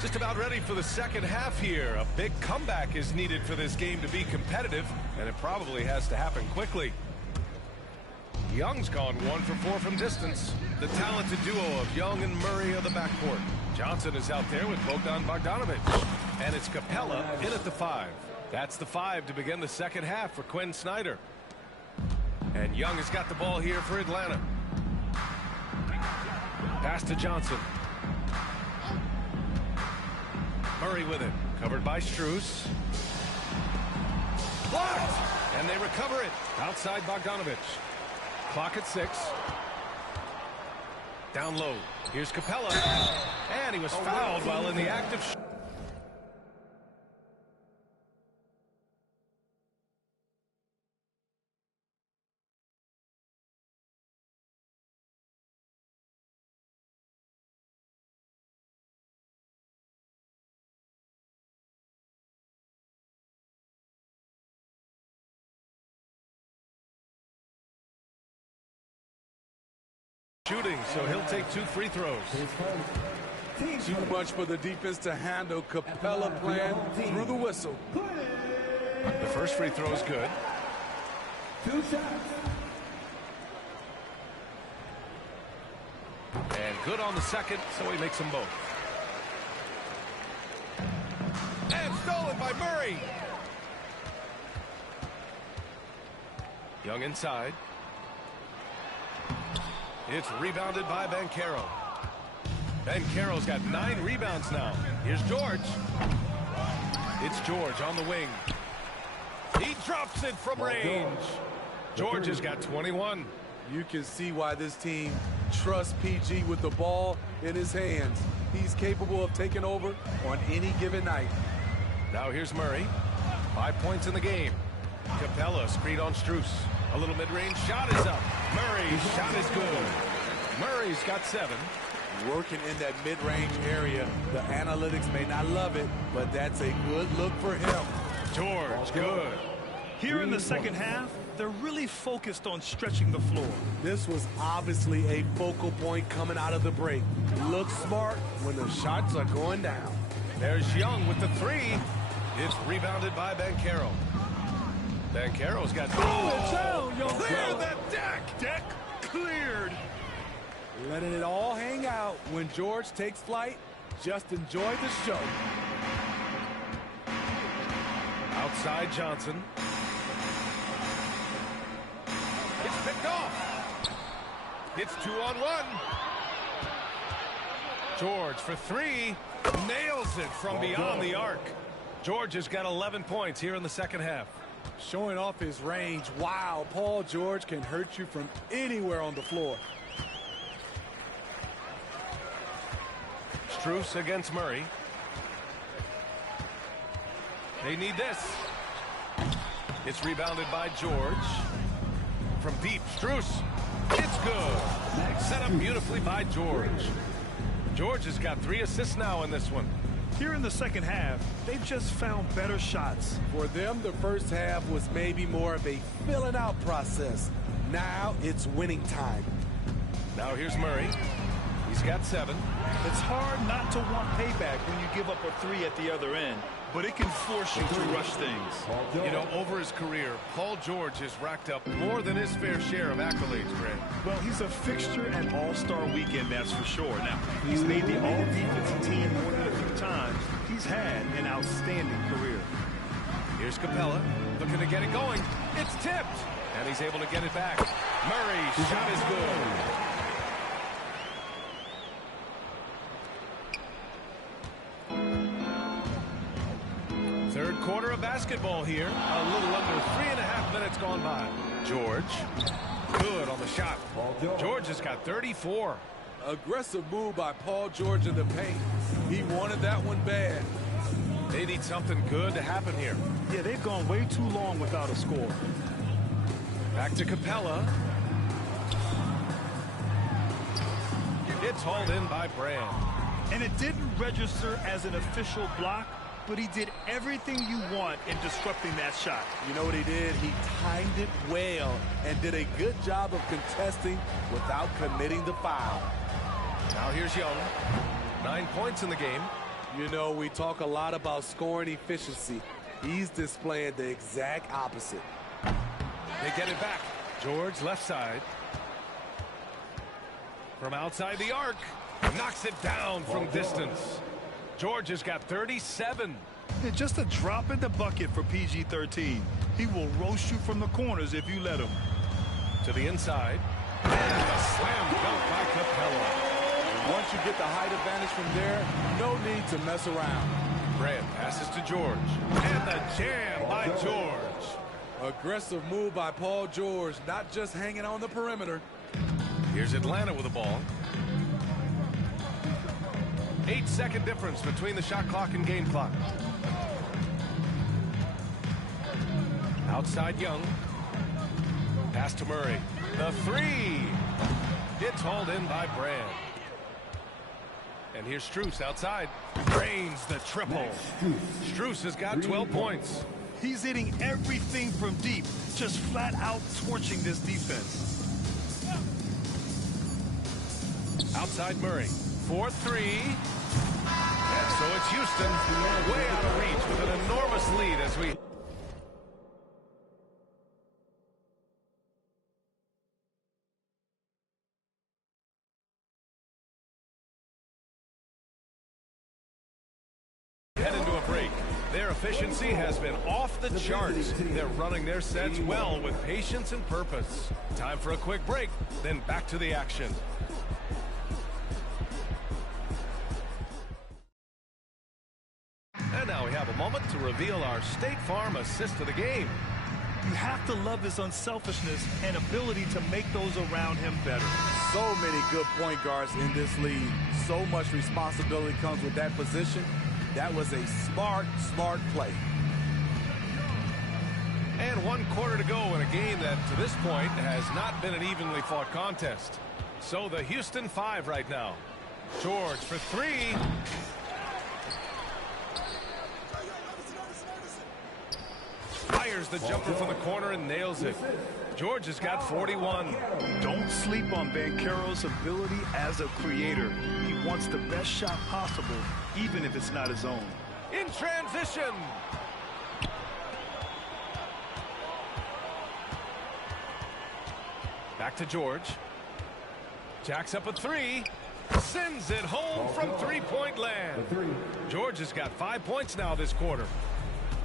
Just about ready for the second half here. A big comeback is needed for this game to be competitive, and it probably has to happen quickly. Young's gone 1 for 4 from distance. The talented duo of Young and Murray of the backcourt. Johnson is out there with Bogdanovic. And it's Capella in at the 5. That's the 5 to begin the second half for Quinn Snyder. And Young has got the ball here for Atlanta. Pass to Johnson. Murray with it. Covered by Strus. Blocked! And they recover it. Outside Bogdanovic. Clock at 6. Down low. Here's Capella. And he was fouled while in the act of shooting, so he'll take 2 free throws. Too much for the defense to handle. Capella playing through the whistle. The first free throw is good. 2 shots. And good on the second, so he makes them both. And stolen by Murray. Young inside. It's rebounded by Banchero. Banchero's got 9 rebounds now. Here's George. It's George on the wing. He drops it from range. George has got 21. You can see why this team trusts PG with the ball in his hands. He's capable of taking over on any given night. Now here's Murray. 5 points in the game. Capella screen on Strus. A little mid-range shot is up. Murray's shot is good. Murray's got 7. Working in that mid-range area. The analytics may not love it, but that's a good look for him. George, good. Here in the second half, they're really focused on stretching the floor. This was obviously a focal point coming out of the break. Look smart when the shots are going down. There's Young with the 3. It's rebounded by Banchero. Banchero's got... Clear the deck! Deck cleared. Letting it all hang out. When George takes flight, just enjoy the show. Outside Johnson. It's picked off. It's 2-on-1. George for 3. Nails it from beyond the arc. George has got 11 points here in the second half. Showing off his range. Wow, Paul George can hurt you from anywhere on the floor. Strus against Murray. They need this. It's rebounded by George. From deep, Strus. It's good. Set up beautifully by George. George has got 3 assists now in this one. Here in the second half, they've just found better shots. For them, the first half was maybe more of a filling out process. Now it's winning time. Now here's Murray. He's got 7. It's hard not to want payback when you give up a 3 at the other end, but it can force you to rush things. You know, over his career, Paul George has racked up more than his fair share of accolades, Grant. Well, he's a fixture at All-Star Weekend, that's for sure. Now, he's made the All-Defensive team more than a few times. He's had an outstanding career. Here's Capella, looking to get it going. It's tipped, and he's able to get it back. Murray's shot is good. Third quarter of basketball here. A little under 3.5 minutes gone by. George, good on the shot. George has got 34. Aggressive move by Paul George in the paint. He wanted that one bad. They need something good to happen here. Yeah, they've gone way too long without a score. Back to Capella. It's hauled in by Bron. And it didn't register as an official block, but he did everything you want in disrupting that shot. You know what he did? He timed it well and did a good job of contesting without committing the foul. Now here's Young. 9 points in the game. You know, we talk a lot about scoring efficiency. He's displaying the exact opposite. They get it back. George left side. From outside the arc. Knocks it down from distance. George has got 37. Yeah, just a drop in the bucket for PG-13. He will roast you from the corners if you let him. To the inside. And a slam dunk by Capella. Once you get the height advantage from there, no need to mess around. Brand passes to George. And the jam by George. Aggressive move by Paul George, not just hanging on the perimeter. Here's Atlanta with the ball. 8-second difference between the shot clock and game clock. Outside Young. Pass to Murray. The three. It's hauled in by Brand. And here's Strus outside. Drains the triple. Strus has got 12 points. He's hitting everything from deep, just flat out torching this defense. Outside Murray. 4-3. And so it's Houston way out of reach with an enormous lead as we... head into a break. Their efficiency has been off the charts. They're running their sets well with patience and purpose. Time for a quick break, then back to the action. And now we have a moment to reveal our State Farm assist of the game. You have to love his unselfishness and ability to make those around him better. So many good point guards in this league. So much responsibility comes with that position. That was a smart play. And 1 quarter to go in a game that, to this point, has not been an evenly fought contest. So the Houston 5 right now. George for 3. Fires the jumper from the corner and nails it. George has got 41. Don't sleep on Banchero's ability as a creator. He wants the best shot possible, even if it's not his own. In transition. Back to George. Jacks up a 3. Sends it home from three-point land. George has got 5 points now this quarter.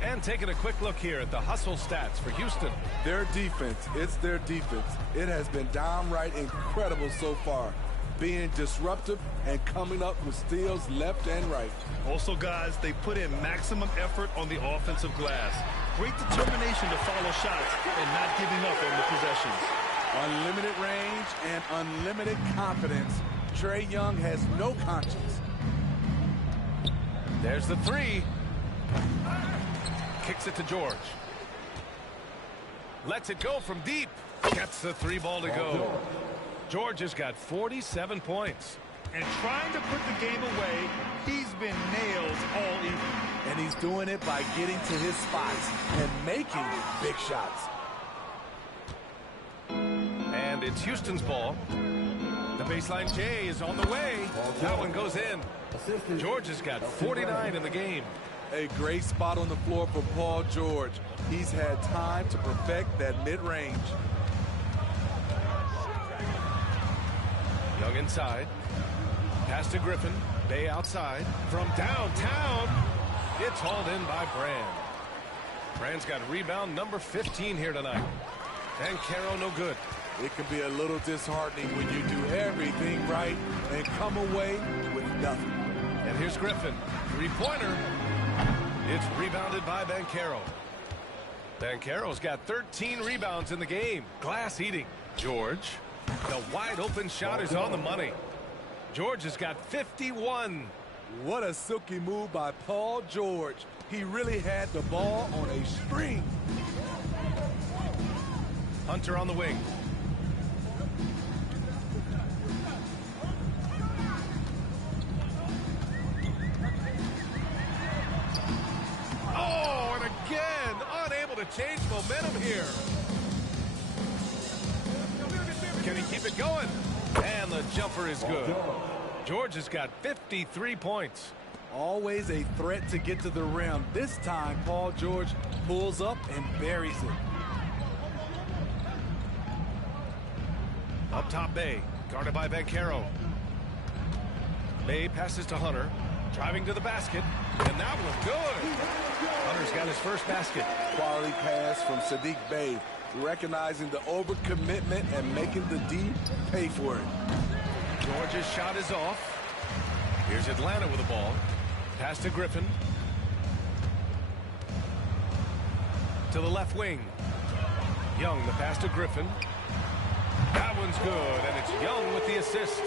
And taking a quick look here at the hustle stats for Houston. Their defense, it's their defense. It has been downright incredible so far. Being disruptive and coming up with steals left and right. Also, guys, they put in maximum effort on the offensive glass. Great determination to follow shots and not giving up on the possessions. Unlimited range and unlimited confidence. Trae Young has no conscience. There's the 3. Kicks it to George. Lets it go from deep. Gets the 3 ball to go. George has got 47 points. And trying to put the game away, he's been nailed all evening. And he's doing it by getting to his spots and making big shots. And it's Houston's ball. The baseline J is on the way. That one goes in. George has got 49 in the game. A great spot on the floor for Paul George. He's had time to perfect that mid-range. Young inside. Pass to Griffin. Bay outside. From downtown. It's hauled in by Brand. Brand's got rebound number 15 here tonight. And Caro no good. It can be a little disheartening when you do everything right and come away with nothing. And here's Griffin. 3-pointer. It's rebounded by Banchero. Banchero's got 13 rebounds in the game. Glass eating. George. The wide open shot is on the money. George has got 51. What a silky move by Paul George. He really had the ball on a string. Hunter on the wing. Oh, and again, unable to change momentum here. Can he keep it going? And the jumper is good. George has got 53 points. Always a threat to get to the rim. This time, Paul George pulls up and buries it. Up top, Bay, guarded by Banchero. Bay passes to Hunter, driving to the basket, and that was good. Hunter's got his first basket. Quality pass from Sadiq Bey, recognizing the overcommitment and making the D pay for it. George's shot is off. Here's Atlanta with the ball. Pass to Griffin. To the left wing. Young, the pass to Griffin. That one's good, and it's Young with the assist.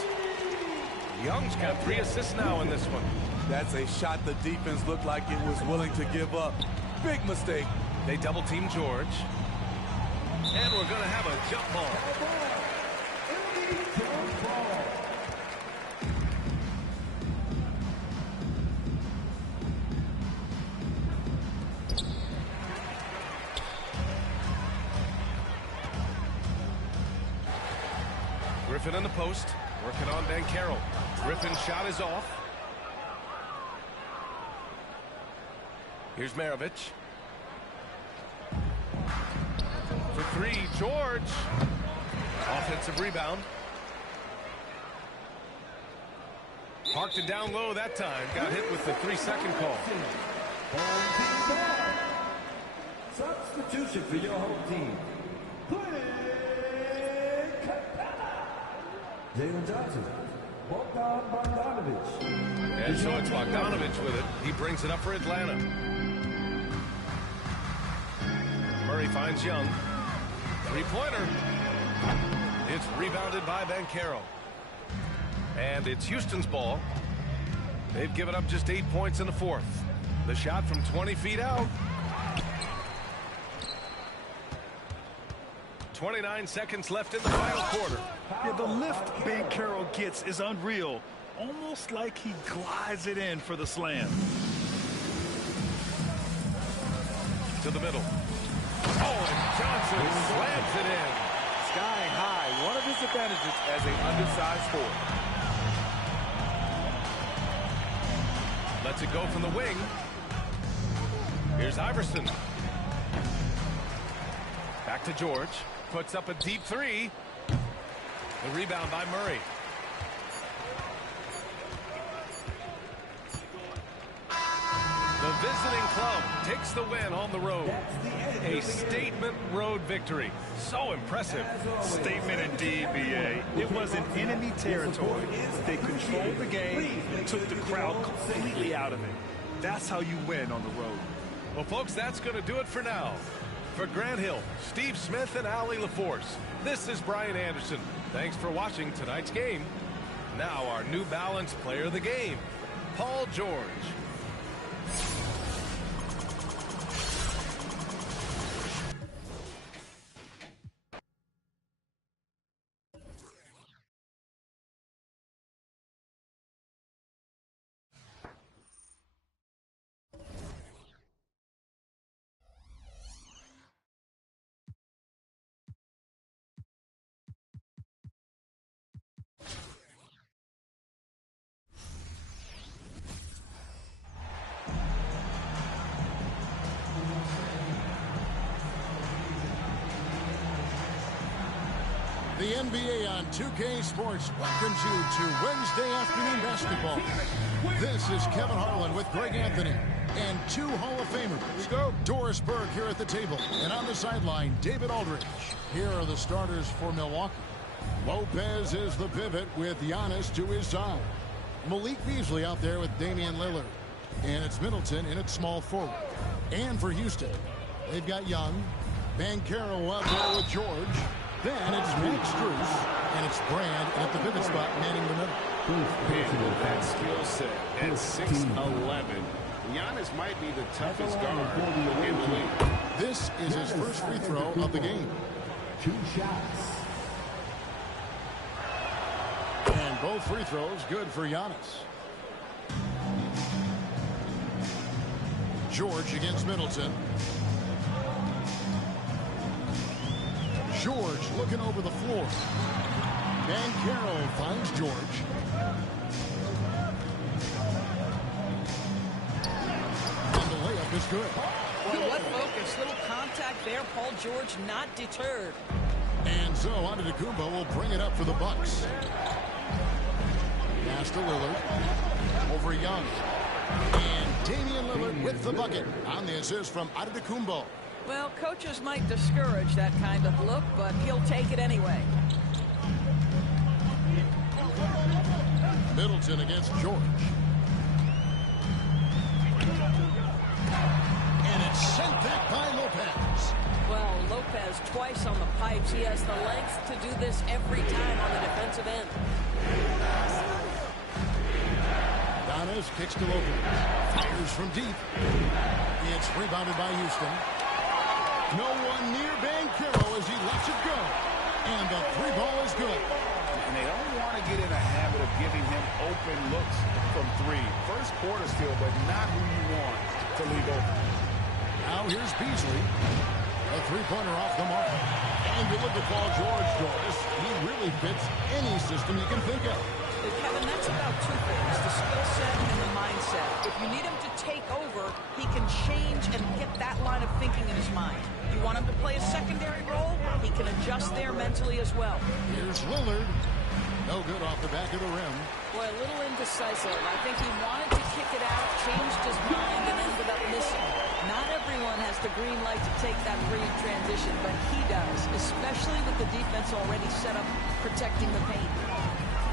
Young's got 3 assists now in this one. That's a shot the defense looked like it was willing to give up. Big mistake. They double team George. And we're going to have a jump ball. Griffin in the post, working on Banchero. Griffin's shot is off. Here's Maravich. For 3, George. Offensive rebound. Parked it down low that time. Got hit with the 3-second call. Substitution for your home team. Jalen Johnson, Bogdanovich. And so it's Bogdanovich with it. He brings it up for Atlanta. Murray finds Young. 3-pointer. It's rebounded by Banchero. And it's Houston's ball. They've given up just 8 points in the 4th. The shot from 20 feet out. 29 seconds left in the final quarter. Yeah, the lift Banchero gets is unreal. Almost like he glides it in for the slam. To the middle. Oh, and Johnson slams it in. Sky high. One of his advantages as an undersized forward. Lets it go from the wing. Here's Iverson. Back to George. Puts up a deep 3. The rebound by Murray. The visiting club takes the win on the road. A statement road victory. So impressive. Statement indeed, BA. It was in enemy territory. They controlled the game and took the crowd completely out of it. That's how you win on the road. Well, folks, that's going to do it for now. For Grant Hill, Steve Smith, and Allie LaForce, this is Brian Anderson. Thanks for watching tonight's game. Now our New Balance player of the game, Paul George. The NBA on 2K Sports welcomes you to Wednesday afternoon basketball. This is Kevin Harlan with Greg Anthony and 2 Hall of Famers. Doris Burke here at the table, and on the sideline, David Aldridge. Here are the starters for Milwaukee. Lopez is the pivot with Giannis to his side. Malik Beasley out there with Damian Lillard. And it's Middleton in at small forward. And for Houston, they've got Young, Banchero out there with George. Then it's Max Strus, and it's Brand at the pivot spot manning the middle. And with that skill set at 6'11", Giannis might be the toughest guard in the league. This is his first free throw of the game. 2 shots. And both free throws good for Giannis. George against Middleton. George looking over the floor. Banchero finds George. is good. Boy, what focus. Little contact there. Paul George not deterred. And so Antetokounmpo will bring it up for the Bucks. Pass to Lillard. Over Young. And Damian Lillard with the bucket on the assist from Antetokounmpo. Well, coaches might discourage that kind of look, but he'll take it anyway. Middleton against George. And it's sent back by Lopez. Well, Lopez twice on the pipes. He has the length to do this every time on the defensive end. Donis kicks to Lopez. Fires from deep. It's rebounded by Houston. No one near Banchero as he lets it go. And the three ball is good. And they don't want to get in a habit of giving him open looks from three. First quarter still, but not who you want to leave open. Now here's Beasley. A three-pointer off the mark. And you look at Paul George, Doris. He really fits any system you can think of. But Kevin, that's about two things, the skill set and the mindset. If you need him to take over, he can change and get that line of thinking in his mind. You want him to play a secondary role, he can adjust there mentally as well. Here's Lillard. No good off the back of the rim. Boy, a little indecisive. I think he wanted to kick it out, changed his mind, and ended up missing. Not everyone has the green light to take that free transition, but he does, especially with the defense already set up protecting the paint.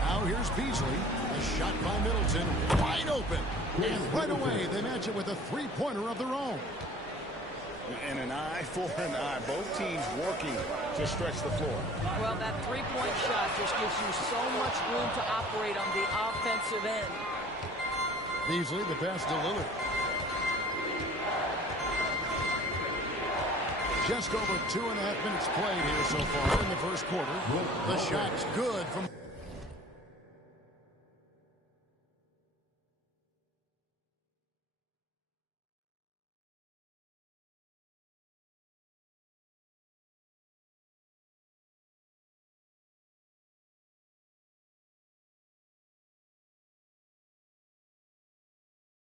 Now here's Beasley. A shot by Middleton. Wide open. And right away, they match it with a three-pointer of their own. And an eye for an eye. Both teams working to stretch the floor. Well, that three-point shot just gives you so much room to operate on the offensive end. Beasley, the pass to Lillard. Just over 2.5 minutes played here so far in the first quarter. The shot's good from...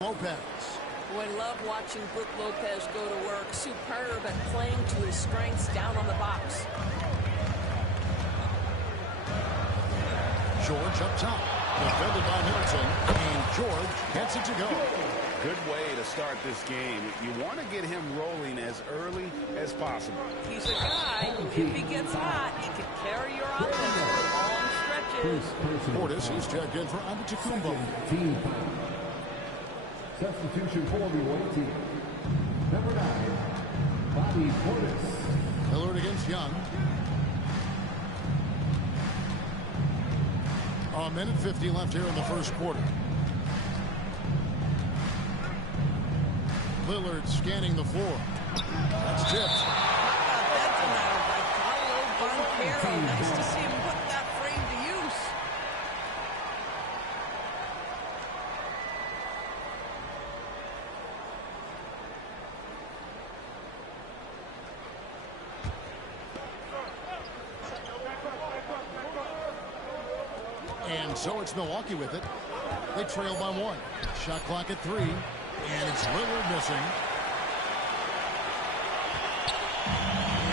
Lopez. Boy, love watching Brook Lopez go to work. Superb at playing to his strengths down on the box. George up top. Defended by Middleton. And George gets it to go. Good way to start this game. You want to get him rolling as early as possible. He's a guy who, if he gets hot, he can carry your offense for long stretches. Portis is checked in for Antetokounmpo. Team substitution for the away team. Number 9, Bobby Portis. Lillard against Young. A minute 50 left here in the first quarter. Lillard scanning the floor. That's tipped. How about that denial by Paolo Banchero? Nice to see him put that frame to use. And so it's Milwaukee with it. They trail by 1. Shot clock at 3. And it's Lillard missing.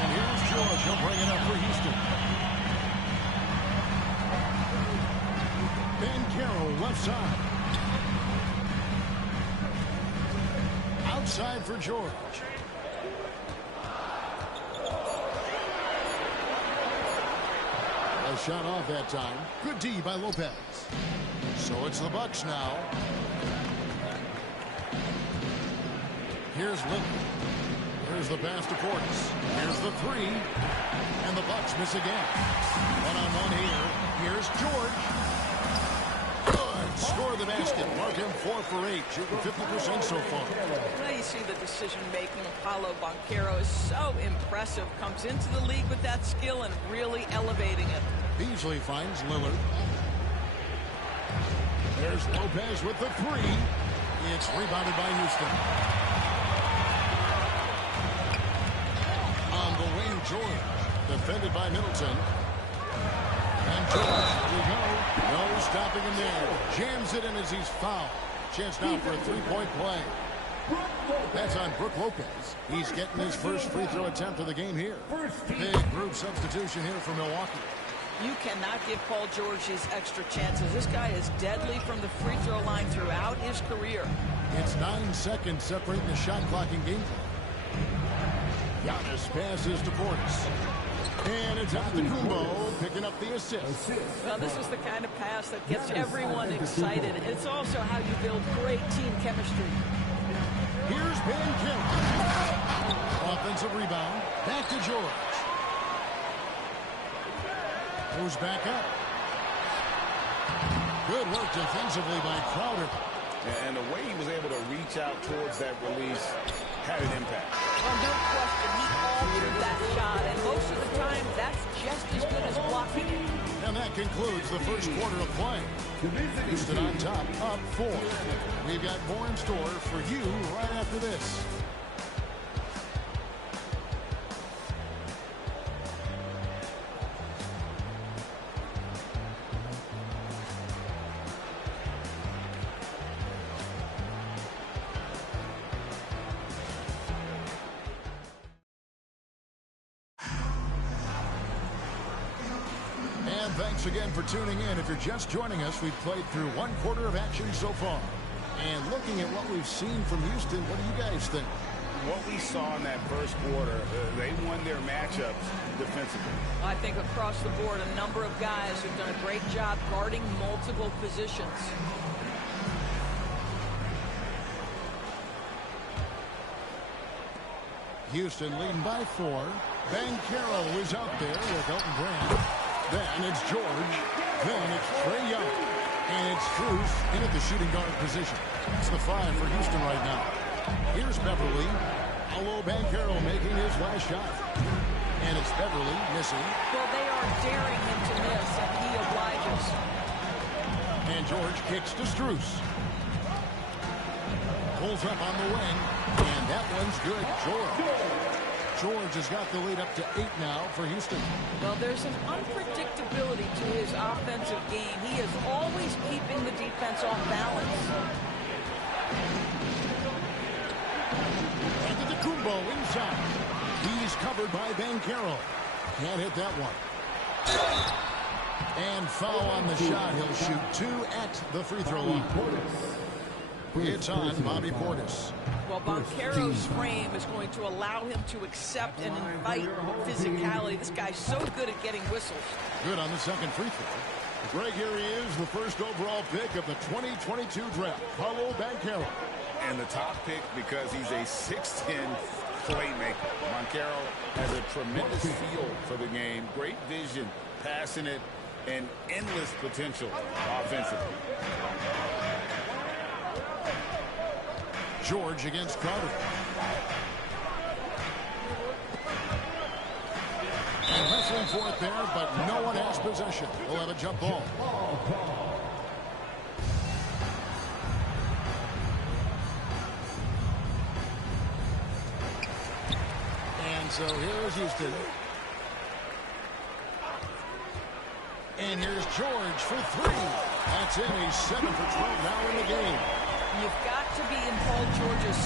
And here's George. He'll bring it up for Houston. Banchero left side. Outside for George. A shot off that time. Good D by Lopez. So it's the Bucks now. Here's Lillard. Here's the pass to Portis. Here's the three. And the Bucks miss again. One-on-one here. Here's George. Good. Score the basket. Mark him 4 for 8. Shooting 50% so far. Well, you see the decision-making of Paolo Banchero is so impressive. Comes into the league with that skill and really elevating it. Beasley finds Lillard. There's Lopez with the three. It's rebounded by Houston. On the wing, George. Defended by Middleton. And George, we go. No stopping him there. Jams it in as he's fouled. Chance now for a three-point play. That's on Brook Lopez. He's getting his first free throw attempt of the game here. Big group substitution here for Milwaukee. You cannot give Paul George these extra chances. This guy is deadly from the free throw line throughout his career. It's 9 seconds separating the shot clock and game clock. Giannis passes to Portis. And it's Antetokounmpo picking up the assist. Well, this is the kind of pass that gets everyone excited. It's also how you build great team chemistry. Here's Bankero. Offensive rebound. Back to George. Goes back up. Good work defensively by Crowder. And the way he was able to reach out towards that release had an impact. Well, no question, he altered that shot, and most of the time, that's just as good as blocking it. And that concludes the first quarter of play. Houston on top, up 4. We've got more in store for you right after this. Thanks again for tuning in. If you're just joining us, we've played through 1 quarter of action so far. And looking at what we've seen from Houston, what do you guys think? What we saw in that first quarter, they won their matchups defensively. I think across the board, a number of guys have done a great job guarding multiple positions. Houston leading by 4. Bankero is out there with Elton Brand. Then it's George. Then it's Trae Young. And it's Strus in at the shooting guard position. It's the 5 for Houston right now. Here's Beverly. Paolo Bankero making his last shot. And it's Beverly missing. Well, they are daring him to miss, and he obliges. And George kicks to Strus. Pulls up on the wing. And that one's good. George has got the lead up to 8 now for Houston. Well, there's an unpredictability to his offensive game. He is always keeping the defense off balance. Antetokounmpo inside. He's covered by Bankero. Can't hit that one. And foul on the shot. He'll shoot 2 at the free throw line. It's on Bobby Portis. Well, Bankero's frame is going to allow him to accept and invite physicality. This guy's so good at getting whistles. Good on the second free throw. Greg, here he is, the first overall pick of the 2022 draft, Paolo Bankero. And the top pick because he's a 6'10 playmaker. Bankero has a tremendous feel for the game, great vision, passing it, and endless potential offensively. George against Crowder. And wrestling for it there, but no one has possession. We'll have a jump ball. And so here's Houston. And here's George for 3. That's in. He's 7 for 12 now in the game. You've got to be in Paul George's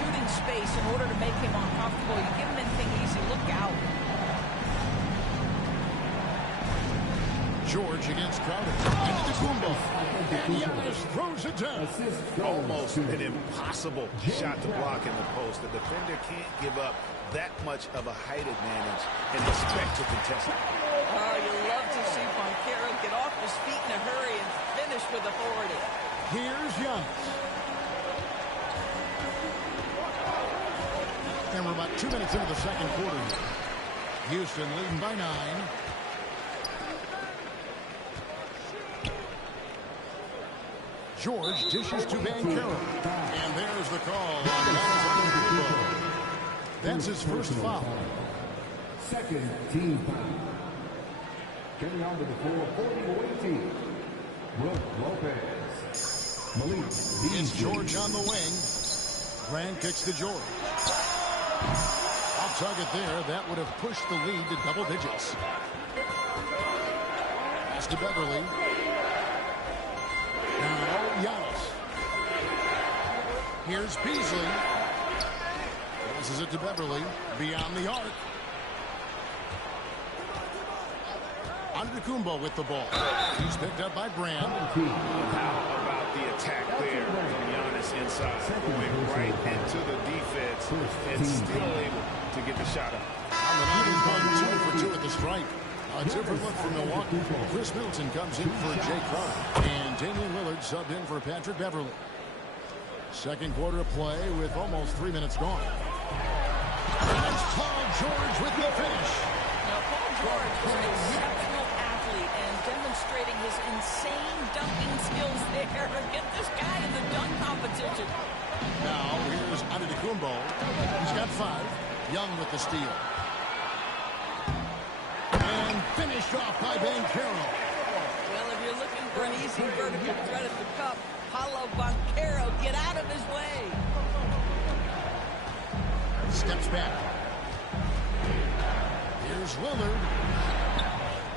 shooting space in order to make him uncomfortable. You give him anything easy, look out. George against Crowder. Antetokounmpo. And Giannis throws it down. Almost an impossible shot to block in the post. The defender can't give up that much of a height advantage and expect to contest it. Oh, you love to see Bankero get off his feet in a hurry and finish with authority. Here's Giannis. And we're about 2 minutes into the second quarter. Houston leading by 9. George dishes to Bankero. And there's the call on Giannis. That's his first foul. Second team foul. Getting onto the floor, 40-18. Brook Lopez. Malik. It's George on the wing. Grant kicks to George. Off target there. That would have pushed the lead to double digits. Pass to Beverly. Now Giannis. Here's Beasley. Passes it to Beverly. Beyond the arc. Antetokounmpo with the ball. He's picked up by Bron. How about the attack there from Giannis inside? Going right into the defense and still able to get the shot up. He's gone 2 for 2 at the stripe. A different look from Milwaukee. Chris Middleton comes in for Jay Crowder. And Damian Lillard subbed in for Patrick Beverly. Second quarter of play with almost 3 minutes gone. That's Paul George with the finish. Now, Paul George is an exceptional athlete and demonstrating his insane dunking skills there. Get this guy in the dunk competition. Now, here's Antetokounmpo. He's got 5. Young with the steal. And finished off by Banchero. Well, if you're looking for an easy vertical threat at the cup, Paolo Banchero, get out of his way. Steps back. Here's Lillard.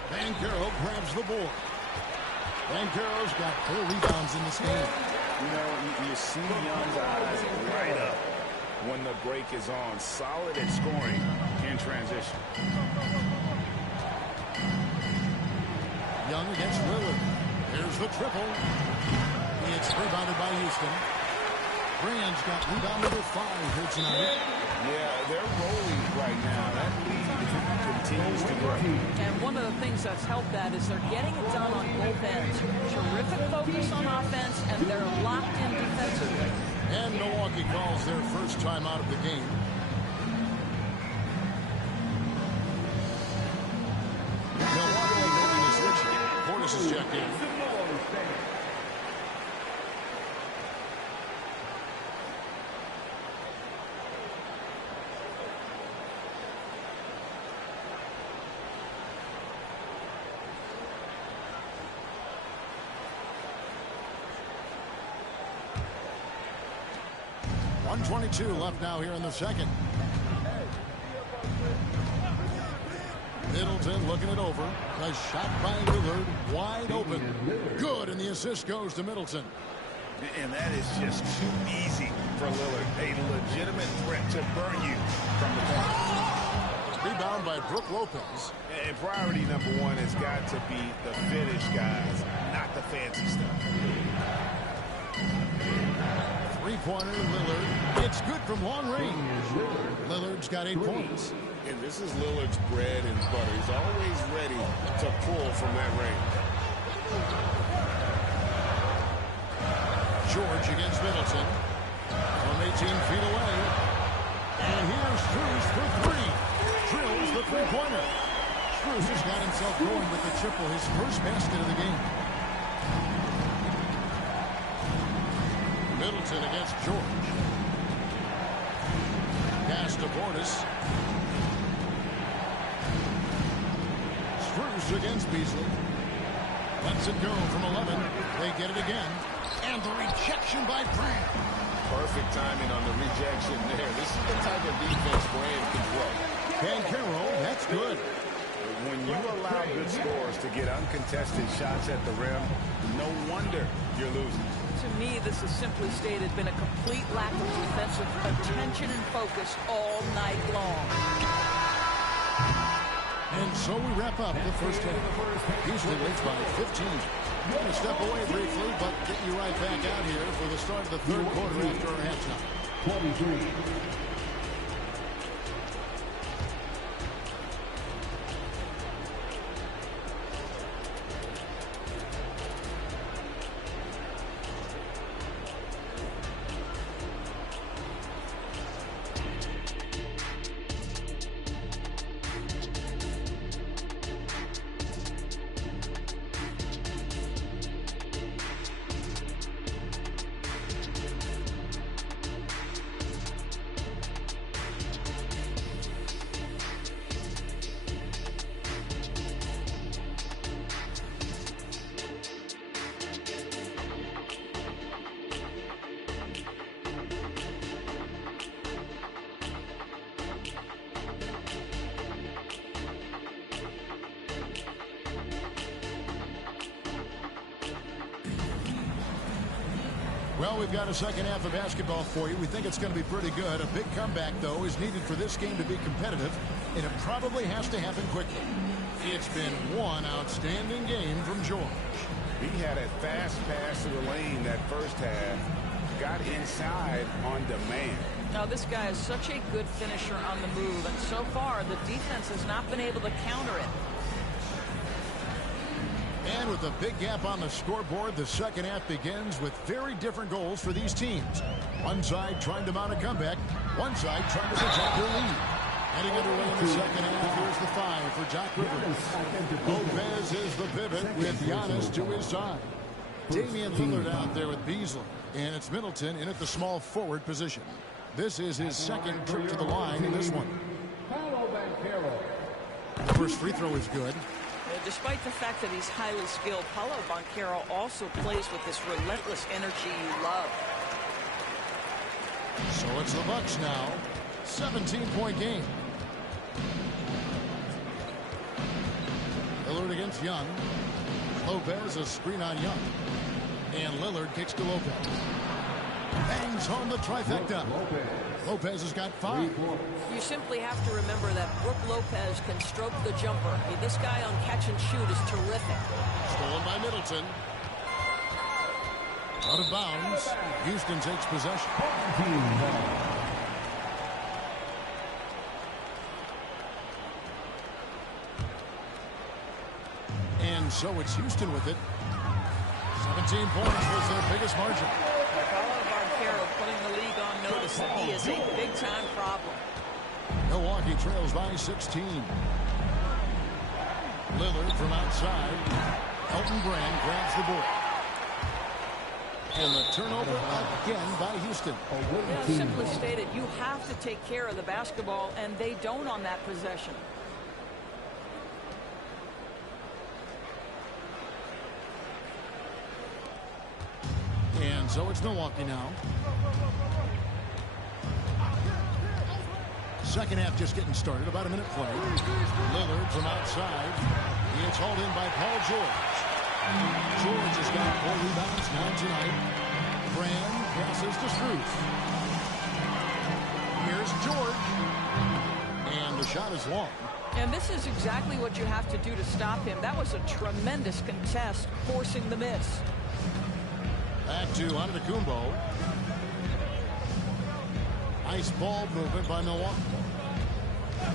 Banchero grabs the board. Banchero's got 4 rebounds in this game. You know, you see Young's eyes light up when the break is on. Solid at scoring in transition. Young against Lillard. Here's the triple. It's rebounded by Houston. Brand's got rebound number 5 here tonight. Yeah, they're rolling right now. That lead continues to grow. And one of the things that's helped that is they're getting it done on both ends. Terrific focus on offense, and they're locked in defensively. And Milwaukee calls their first time out of the game. Milwaukee making a switch. Portis is checked in. .122 left now here in the second. Middleton looking it over. A shot by Lillard. Wide open. Good, and the assist goes to Middleton. And that is just too easy for Lillard. A legitimate threat to burn you from the corner. Rebound by Brook Lopez. And priority number 1 has got to be the finish, guys, not the fancy stuff. Three-pointer, Lillard. It's good from long range. Lillard's got 8 points. And this is Lillard's bread and butter. He's always ready to pull from that range. George against Middleton. From 18 feet away. And here's Strus for 3. Drills the three-pointer. Strus has got himself going with the triple, his first basket of the game. Middleton against George. Pass to Portis. Strus against Beasley. Lets it go from 11. They get it again. And the rejection by Bron. Perfect timing on the rejection there. This is the type of defense Bron can play. Banchero, that's good. When you allow good scores to get uncontested shots at the rim, no wonder you're losing. To me, this is simply stated been a complete lack of defensive attention and focus all night long. And so we wrap up the first half. Houston leads by 15. We're going to step away briefly, but get you right back out here for the start of the third quarter after our halftime. 23. Well, we've got a second half of basketball for you. We think it's going to be pretty good. A big comeback, though, is needed for this game to be competitive, and it probably has to happen quickly. It's been one outstanding game from George. He had a fast pass to the lane that first half. Got inside on demand. Now, this guy is such a good finisher on the move, and so far, the defense has not been able to counter it. And with a big gap on the scoreboard, the second half begins with very different goals for these teams. One side trying to mount a comeback, one side trying to protect their lead. Heading underway in the second half, here's the 5 for Doc Rivers. Lopez is the pivot with Giannis to his side. Damian Lillard out there with Beasley, and it's Middleton in at the small forward position. This is his second trip to the line in this one. The first free throw is good. Despite the fact that he's highly skilled, Paulo Banchero also plays with this relentless energy you love. So it's the Bucks now. 17-point game. Lillard against Young. Lopez a screen on Young. And Lillard kicks to Lopez. Bangs home the trifecta. Lopez has got 5. You simply have to remember that Brook Lopez can stroke the jumper. I mean, this guy on catch and shoot is terrific. Stolen by Middleton. Out of bounds. Houston takes possession. And so it's Houston with it. 17 points was their biggest margin. Paulo Banchero putting the league on notice that he is a big-time problem. Milwaukee trails by 16. Lillard from outside. Elton Brand grabs the board. And the turnover again by Houston. Simply stated, you have to take care of the basketball, and they don't on that possession. And so it's Milwaukee now. Second half just getting started. About a minute play. Lillard from outside. He gets hauled in by Paul George. George has got 4 rebounds now tonight. Brand passes to Struth. Here's George. And the shot is long. And this is exactly what you have to do to stop him. That was a tremendous contest, forcing the miss. Back to Antetokounmpo. Nice ball movement by Milwaukee.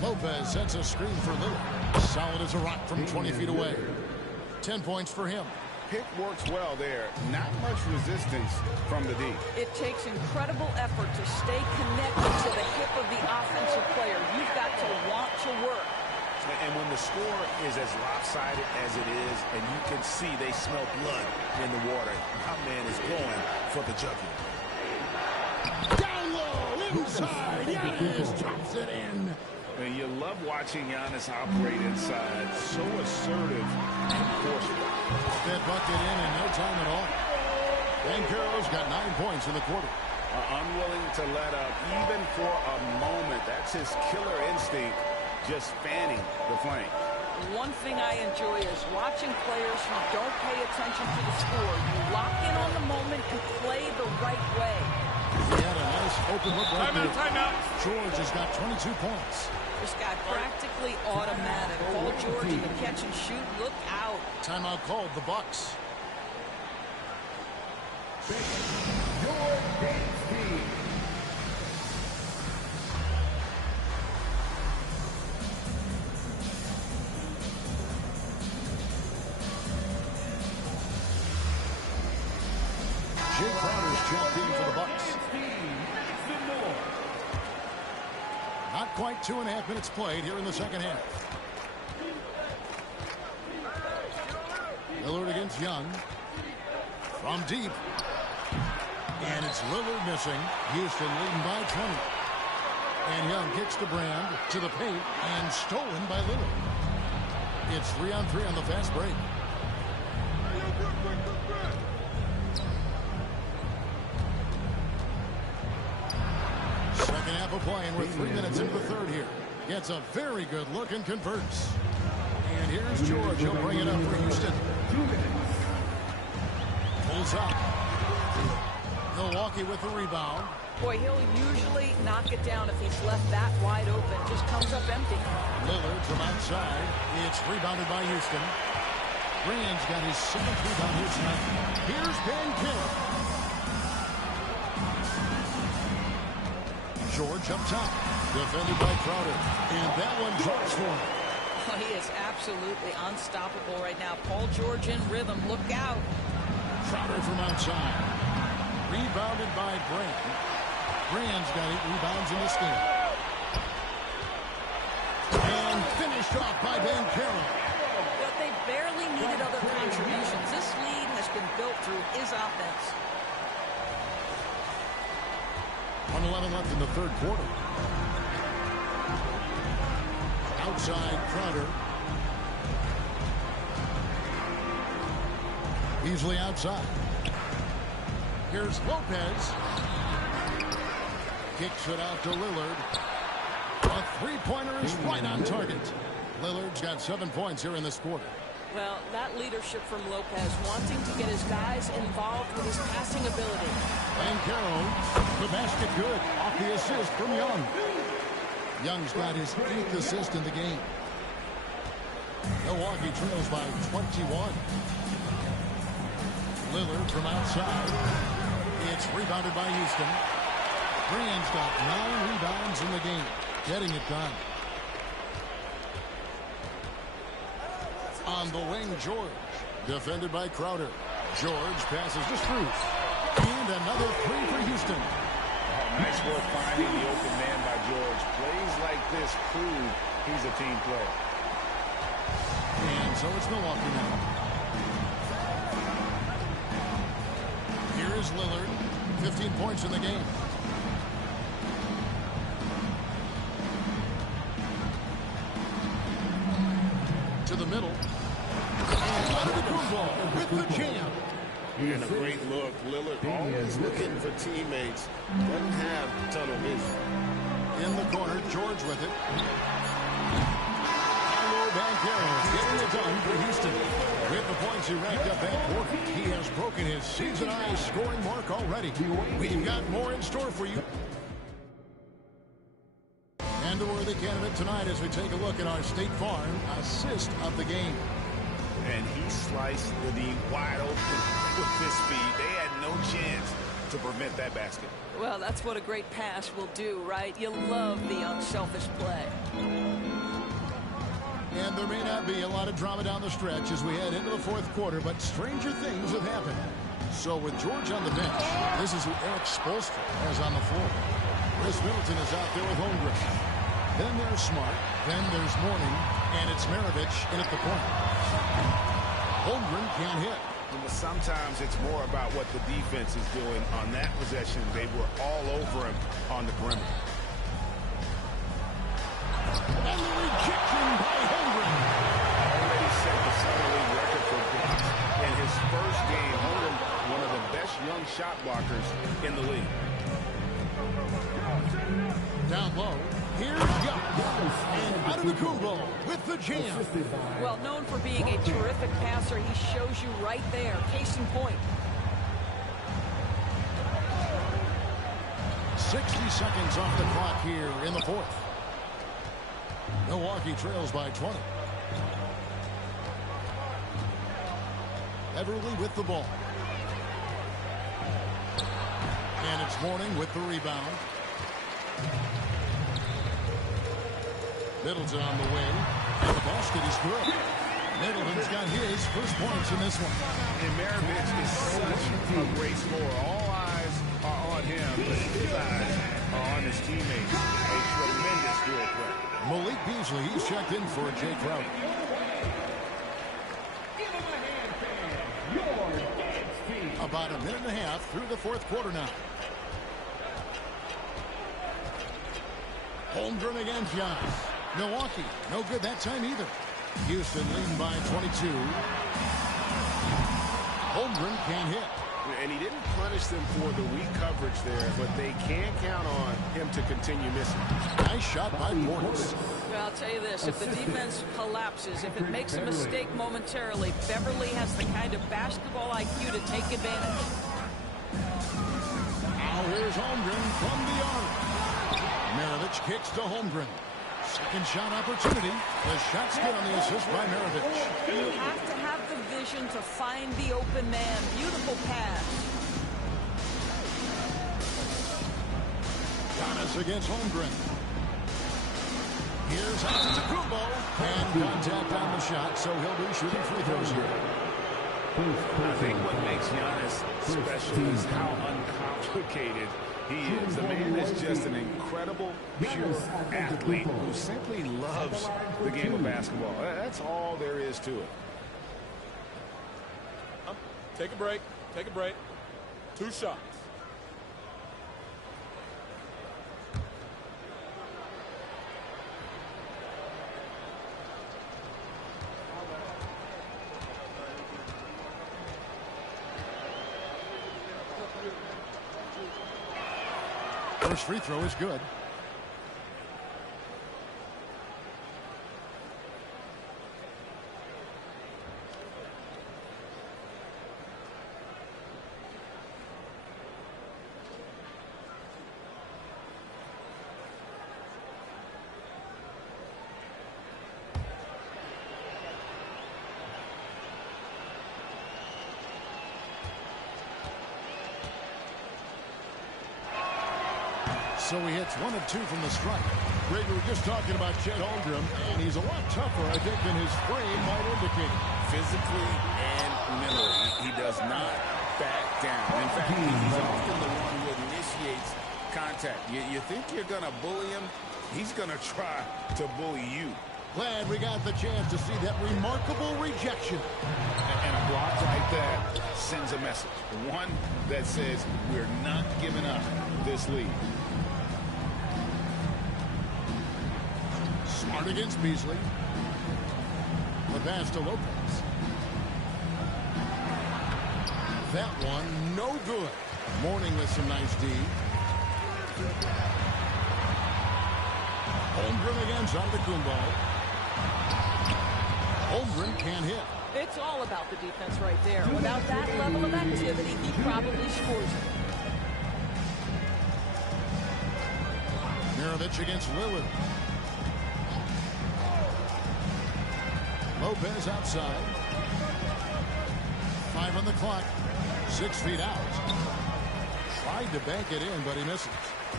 Lopez sets a screen for Lillard. Solid as a rock from 20 feet away. 10 points for him. Pick works well there. Not much resistance from the D. It takes incredible effort to stay connected to the hip of the offensive player. You've got to want to work. And when the score is as lopsided as it is, and you can see they smell blood in the water, my man is going for the jugular. Down low, inside, Giannis drops it in. And you love watching Giannis operate inside. So assertive and forceful. That bucket in no time at all. Banchero's got 9 points in the quarter. Unwilling to let up even for a moment. That's his killer instinct, just fanning the flame. One thing I enjoy is watching players who don't pay attention to the score. You lock in on the moment and play the right way. He had a nice open look right there. Timeout. George has got 22 points. This guy practically automatic. Paul George in the catch and shoot. Look out. Timeout called the Bucks. Jay Crowder's checked in for the Bucks. Not quite 2.5 minutes played here in the second half. Lillard against Young. From deep. And it's Lillard missing. Houston leading by 20. And Young kicks to Brand to the paint and stolen by Lillard. It's 3-on-3 on the fast break. Second half of play, and we're 3 minutes into the third here. Gets a very good look and converts. And here's George. He'll bring it up for Houston. Pulls up. Milwaukee with the rebound. Boy, he'll usually knock it down if he's left that wide open. Just comes up empty. Lillard from outside. It's rebounded by Houston. Bron's got his 7th rebound here tonight. Here's Ben Carroll. George up top. Defended by Crowder. And that one drops for him. Oh, he is absolutely unstoppable right now. Paul George in rhythm. Look out. Crowder from outside. Rebounded by Bron. Bron's got 8 rebounds in this game. And finished off by Ben Carroll. But they barely needed other contributions. This lead has been built through his offense. 1:11 left in the third quarter. Outside Crowder. Easily outside. Here's Lopez. Kicks it out to Lillard. A three-pointer is right on target. Lillard's got 7 points here in this quarter. Well, that leadership from Lopez, wanting to get his guys involved with his passing ability. Banchero, the basket good. Off the assist from Young. Young's got his 8th assist in the game. Milwaukee trails by 21. Lillard from outside. It's rebounded by Houston. Bron's got 9 rebounds in the game. Getting it done. On the wing, George. Defended by Crowder. George passes to Struth. And another 3 for Houston. Nice work finding the open man by George. Plays like this prove he's a team player. And so it's Milwaukee now. Here is Lillard. 15 points in the game. To the middle. And under the ball with the jam. And a great look. Lillard always looking for teammates. Doesn't have tunnel vision. In the corner, George with it. Banchero getting it done for Houston. With the points he racked up that quarter, he has broken his season-high scoring mark already. We've got more in store for you. And a worthy candidate tonight as we take a look at our State Farm assist of the game. And he sliced the wide open with this speed. They had no chance to prevent that basket. Well, that's what a great pass will do, right? You love the unselfish play. And there may not be a lot of drama down the stretch as we head into the fourth quarter, but stranger things have happened. So with George on the bench, this is who Eric Spoelstra has on the floor. Chris Middleton is out there with Holmgren. Then there's Smart. Then there's Mourning. And it's Maravich in at the point. Holmgren can't hit. But sometimes it's more about what the defense is doing. On that possession, they were all over him on the perimeter. And the rejection by Holmgren. Already set the summer league record for blocks in his first game. Holmgren, one of the best young shot blockers in the league. Down low. Here's Young. And Antetokounmpo with the jam. Well, known for being a terrific passer, he shows you right there. Case in point. 60 seconds off the clock here in the fourth. Milwaukee trails by 20. Everly with the ball. And it's Mourning with the rebound. Middleton on the wing. And the basket is good. Middleton's got his first points in this one. And Maravich is such a great scorer. All eyes are on him, but his eyes are on his teammates. A tremendous dual threat. Malik Beasley, he's checked in for Jay Crowder. About a minute and a half through the fourth quarter now. Holmgren against Giannis. Milwaukee, no good that time either. Houston leading by 22. Holmgren can't hit. And he didn't punish them for the weak coverage there, but they can't count on him to continue missing. Nice shot by Portis. Well, I'll tell you this, if the defense collapses, if it makes a mistake momentarily, Beverly has the kind of basketball IQ to take advantage. from the arc. Maravich kicks to Holmgren. Second shot opportunity. The shot's good on the assist by Maravich. You have to have the vision to find the open man. Beautiful pass. Giannis against Holmgren. Here's Antetokounmpo. And contact on the shot, so he'll be shooting free throws here. I think what makes Giannis special is how uncomplicated he is. The man is just an incredible, pure athlete who simply loves the game of basketball. That's all there is to it. Take a break. Take a break. 2 shots. First free throw is good. So he hits 1 of 2 from the stripe. Greg, we were just talking about Chet Holmgren, and he's a lot tougher, I think, than his frame might indicate. Physically and mentally, he does not back down. In fact, he's often the one who initiates contact. You think you're going to bully him? He's going to try to bully you. Glad we got the chance to see that remarkable rejection. And a block like that sends a message. One that says we're not giving up this lead. Smart against Beasley. The pass to Lopez. That one, no good. Mourning with some nice D. Holmgren against Antetokounmpo. Holmgren can't hit. It's all about the defense right there. Without that level of activity, he probably scores it. Maravich against Lillard. Lopez outside. 5 on the clock. 6 feet out. Tried to bank it in, but he misses.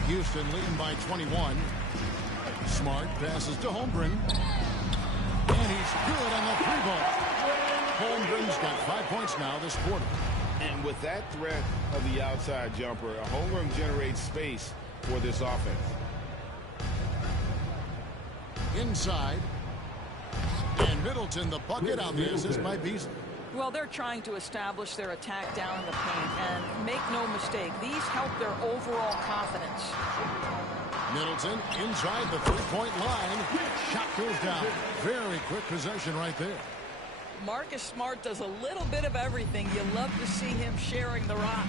Houston leading by 21. Smart passes to Holmgren. And he's good on the 3-ball. Holmgren's got 5 points now this quarter. And with that threat of the outside jumper, Holmgren generates space for this offense. Inside. And Middleton, the bucket on the assist by Beasley. Well, they're trying to establish their attack down in the paint. And make no mistake, these help their overall confidence. Middleton inside the 3-point line. Shot goes down. Very quick possession right there. Marcus Smart does a little bit of everything. You love to see him sharing the rock.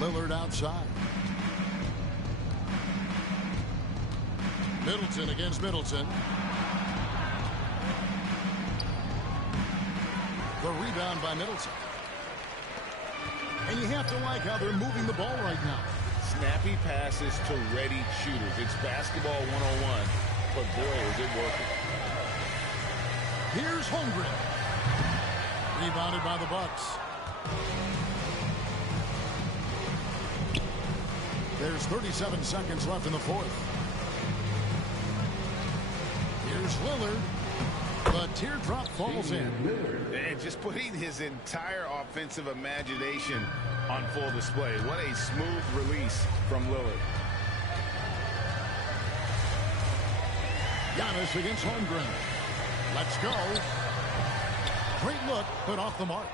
Lillard outside. Middleton against Middleton. The rebound by Middleton. And you have to like how they're moving the ball right now. Snappy passes to ready shooters. It's basketball 101, but boy, is it working. Here's Holmgren. Rebounded by the Bucks. There's 37 seconds left in the fourth. Here's Lillard. The teardrop falls in. And just putting his entire offensive imagination on full display. What a smooth release from Lillard. Giannis against Holmgren. Let's go. Great look, but off the mark.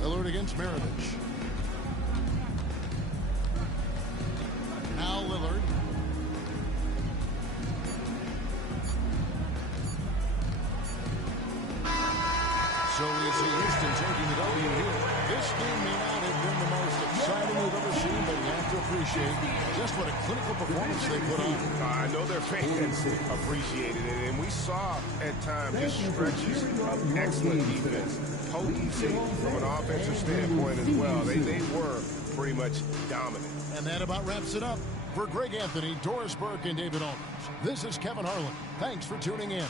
Lillard against Maravich. Now Lillard. So we see Houston taking the W here. This game may not have been the most exciting we've ever seen, but you have to appreciate just what a clinical performance they put on. I know their fans appreciated it, and we saw at times just stretches of excellent defense. Potency from an offensive standpoint as well. They were pretty much dominant. And that about wraps it up. For Greg Anthony, Doris Burke, and David Aldridge, this is Kevin Harlan. Thanks for tuning in.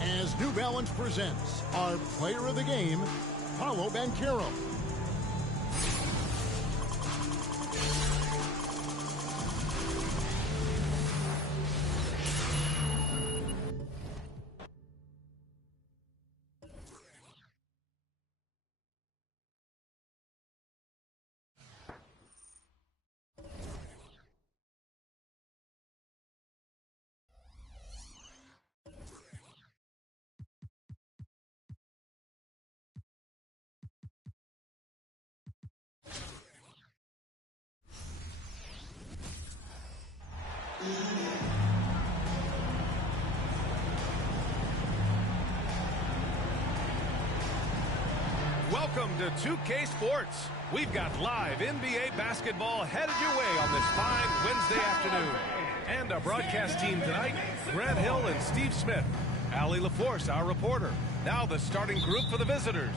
As New Balance presents our player of the game, Paolo Banchero. Welcome to 2K Sports. We've got live NBA basketball headed your way on this fine Wednesday afternoon. And our broadcast team tonight, Grant Hill and Steve Smith. Allie LaForce, our reporter. Now the starting group for the visitors.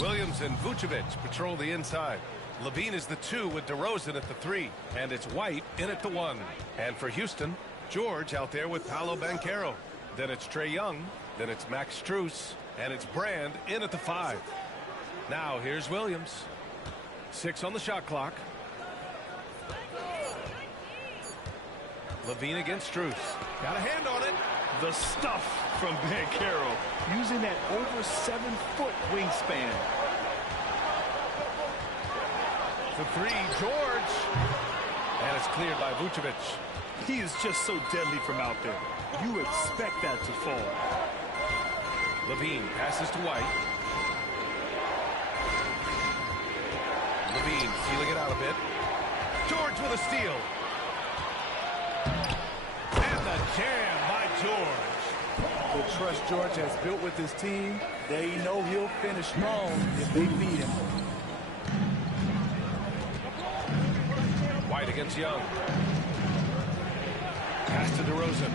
Williams and Vucevic patrol the inside. Levine is the 2 with DeRozan at the 3. And it's White in at the 1. And for Houston, George out there with Paolo Banchero. Then it's Trae Young. Then it's Max Strus. And it's Brand in at the 5. Now here's Williams. 6 on the shot clock. Levine against Strus. Got a hand on it. The stuff from Banchero, using that over 7-foot wingspan. For 3, George. And it's cleared by Vucevic. He is just so deadly from out there. You expect that to fall. Levine passes to White. Levine sealing it out a bit. George with a steal. And the jam by George. The trust George has built with his team, they know he'll finish strong if they feed him. White against Young. Pass to DeRozan.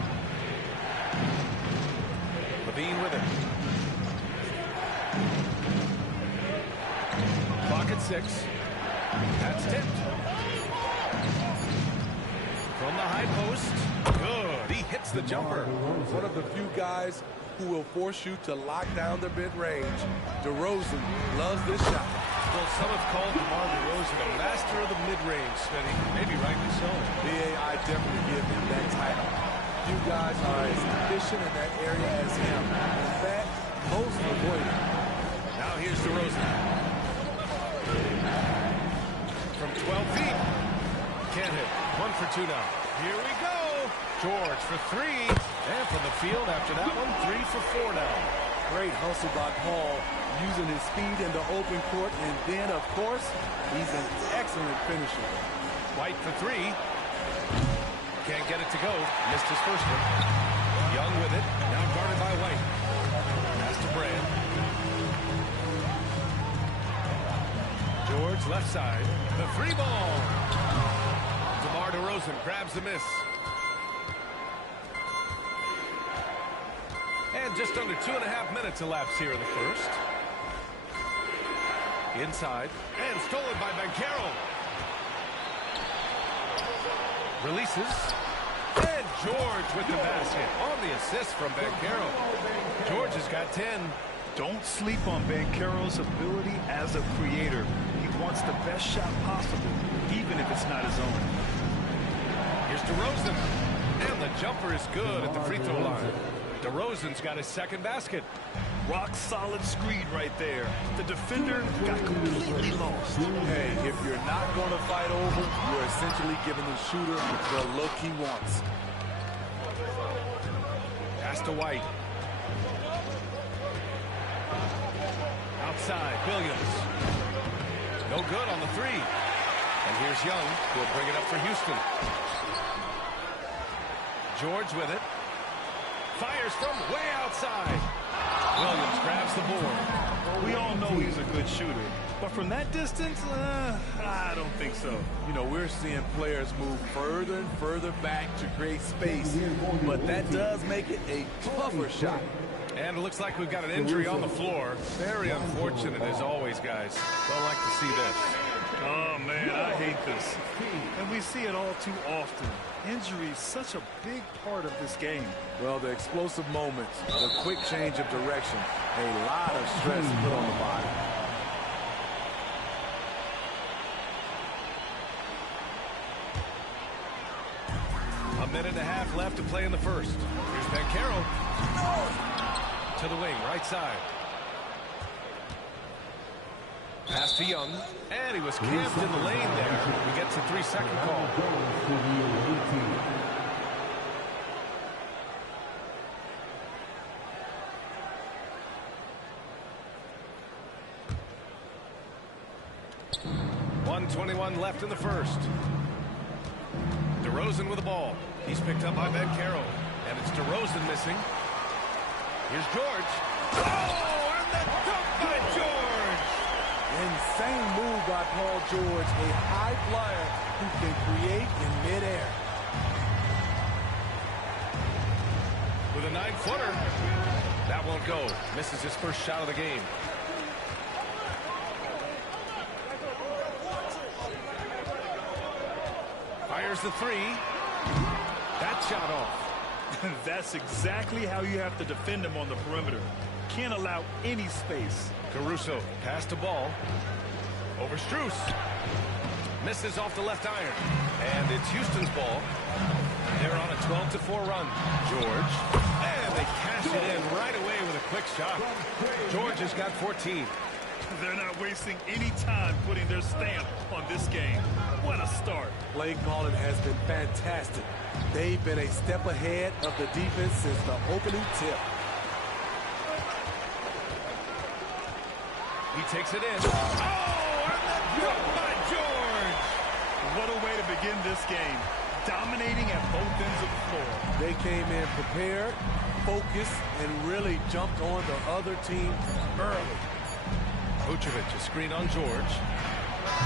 Levine with it. Clock at 6. That's tipped. From the high post. Good. He hits the jumper. One of the few guys who will force you to lock down the mid-range. DeRozan loves this shot. Well, some have called DeMar DeRozan a master of the mid-range, Smitty. Maybe rightly so. I definitely give him that title. Few guys are as efficient in that area as him. In fact, most avoid it. Now here's DeRozan. From 12 feet. Can't hit. 1 for 2 now. Here we go. George for 3. And from the field after that one, 3 for 4 now. Great hustle by Hall, using his speed in the open court. And then, of course, he's an excellent finisher. White for 3. Can't get it to go. Missed his first one. Young with it. Now guarded by White. Pass to Brand. George left side. The 3 ball. DeMar DeRozan grabs the miss. And just under 2.5 minutes elapsed here in the first. Inside. And stolen by Banchero. Releases. And George with the basket. On the assist from Banchero. George has got 10. Don't sleep on Banchero's ability as a creator. He wants the best shot possible, even if it's not his own. Here's DeRozan. And the jumper is good at the free throw line. DeRozan's got his second basket. Rock solid screen right there. The defender got completely lost. Hey, if you're not going to fight over, you're essentially giving the shooter the look he wants. Pass to White. Outside, Williams. No good on the 3. And here's Young, who'll bring it up for Houston. George with it. Fires from way outside. Williams grabs the board. all know he's a good shooter. But from that distance, I don't think so. You know, we're seeing players move further and further back to create space, but that does make it a tougher shot. And it looks like we've got an injury on the floor. Very unfortunate as always, guys. Don't like to see this. Oh, man, I hate this. And we see it all too often. Injury is such a big part of this game. Well, the explosive moments, the quick change of direction, a lot of stress put on the body. A minute and a half left to play in the first. Here's Bankero. To the wing, right side. Pass to Young, and he was camped in the lane there. He gets a 3-second call. .121 left in the first. DeRozan with the ball. He's picked up by Bankero, and it's DeRozan missing. Here's George. Oh, and the dunk by George! Insane move by Paul George, a high flyer who can create in midair. With a 9-footer. That won't go. Misses his first shot of the game. Fires the three. That shot off. That's exactly how you have to defend him on the perimeter. Can't allow any space. Caruso passed the ball. Over Strus. Misses off the left iron. And it's Houston's ball. They're on a 12-4 run. George. And they cash it in right away with a quick shot. George has got 14. They're not wasting any time putting their stamp on this game. What a start. Play calling has been fantastic. They've been a step ahead of the defense since the opening tip. He takes it in. Oh, and the dunk by George! What a way to begin this game. Dominating at both ends of the floor. They came in prepared, focused, and really jumped on the other team early. Vucevic, a screen on George.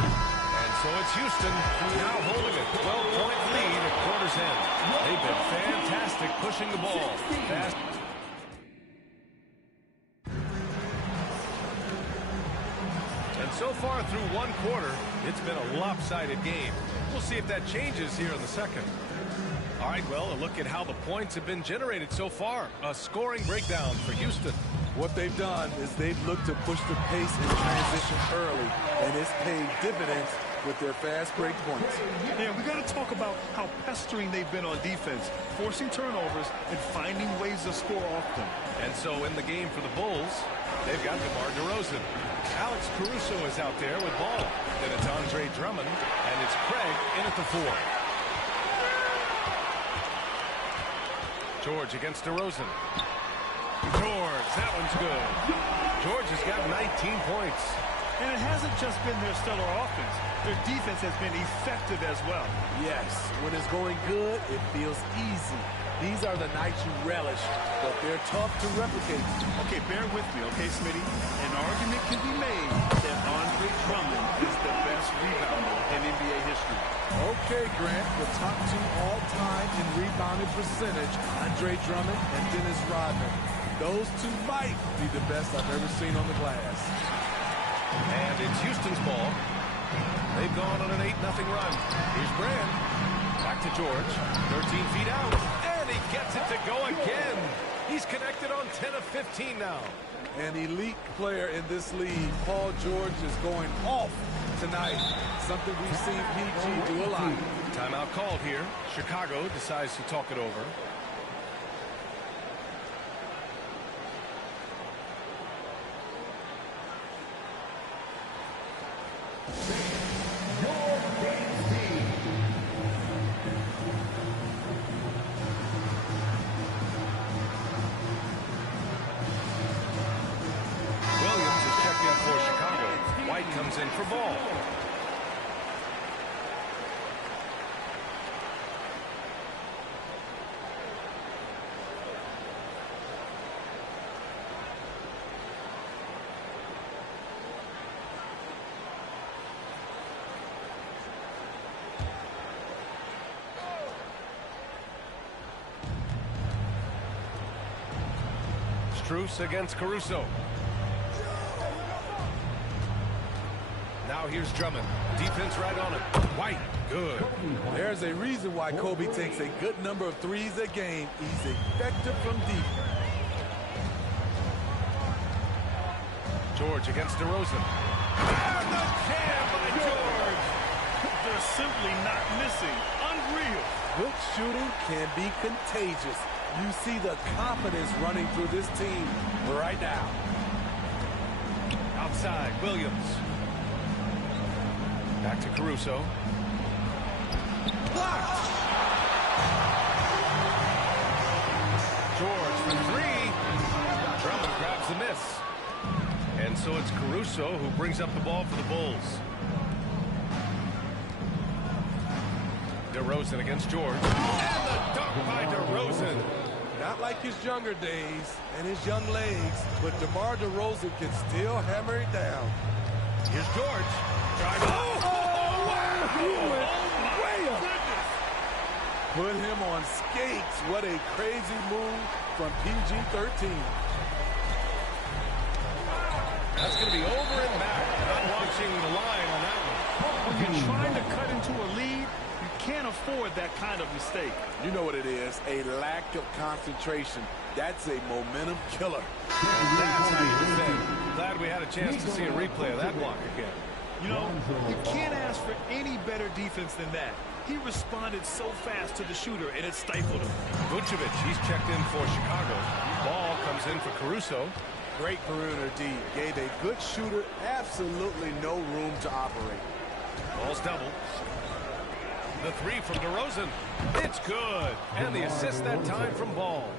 And so it's Houston now holding a 12-point lead at quarter's end. They've been fantastic pushing the ball. Fast. And so far through one quarter, it's been a lopsided game. We'll see if that changes here in the second. All right, well, a look at how the points have been generated so far. A scoring breakdown for Houston. What they've done is they've looked to push the pace in transition early, and it's paid dividends with their fast break points. Yeah, we got to talk about how pestering they've been on defense, forcing turnovers and finding ways to score off them. And so in the game for the Bulls, they've got DeMar DeRozan. Alex Caruso is out there with ball. Then it's Andre Drummond, and it's Craig in at the 4. George against DeRozan. George, that one's good. George has got 19 points. And it hasn't just been their stellar offense. Their defense has been effective as well. Yes, when it's going good, it feels easy. These are the nights you relish, but they're tough to replicate. Okay, bear with me, okay, Smitty? An argument can be made that Andre Drummond is the best rebounder in NBA history. Okay, Grant, the top 2 all-time in rebounding percentage, Andre Drummond and Dennis Rodman. Those two might be the best I've ever seen on the glass. And it's Houston's ball. They've gone on an 8-0 run. Here's Bron. Back to George. 13 feet out. And he gets it to go again. He's connected on 10 of 15 now. An elite player in this league. Paul George is going off tonight. Something we've seen PG do a lot. Timeout called here. Chicago decides to talk it over. Williams is checked in for Chicago. White comes in for ball. Strus against Caruso. Now here's Drummond. Defense right on it. White, good. There's a reason why Kobe takes a good number of threes a game. He's effective from deep. George against DeRozan. And the jam by George. They're simply not missing. Unreal. Good shooting can be contagious. You see the confidence running through this team right now. Outside, Williams. Back to Caruso. Blocked. George for three. Drummond grabs the miss. And so it's Caruso who brings up the ball for the Bulls. DeRozan against George. And the dunk by DeRozan. Not like his younger days and his young legs, but DeMar DeRozan can still hammer it down. Here's George. Drive. Oh, wow! He went way up. Put him on skates. What a crazy move from PG-13. That's going to be over and back. Not watching the line on that one. When you're trying to cut into a lead, you can't afford that kind of mistake. You know what it is, a lack of concentration. That's a momentum killer. That's how you defend. Glad we had a chance to see a replay of that block again. You know, you can't ask for any better defense than that. He responded so fast to the shooter, and it stifled him. Vucevic, he's checked in for Chicago. Ball comes in for Caruso. Great perimeter D. Gave a good shooter absolutely no room to operate. Ball's double. The three from DeRozan. It's good. And the assist that time from Ball.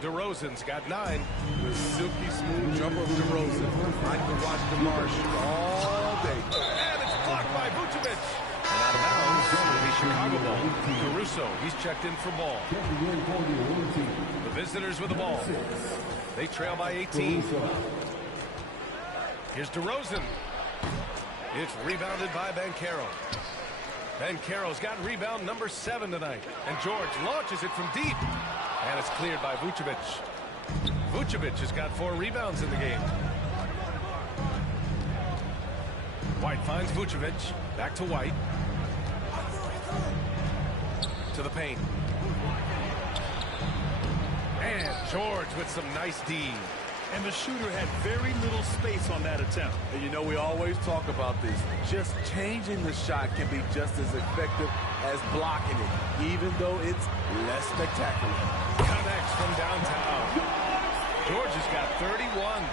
DeRozan's got 9. The silky smooth jumper of DeRozan. I can watch DeMar shoot all day. And it's blocked by Vucevic. And out of bounds, it'll be Chicago ball. Caruso, he's checked in for Ball. The visitors with the ball. They trail by 18. Here's DeRozan. It's rebounded by Banchero. Banchero's got rebound number 7 tonight. And George launches it from deep. And it's cleared by Vucevic. Vucevic has got 4 rebounds in the game. White finds Vucevic. Back to White. To the paint. And George with some nice D. And the shooter had very little space on that attempt. And you know, we always talk about this. Just changing the shot can be just as effective as blocking it, even though it's less spectacular. Connects from downtown. George has got 31.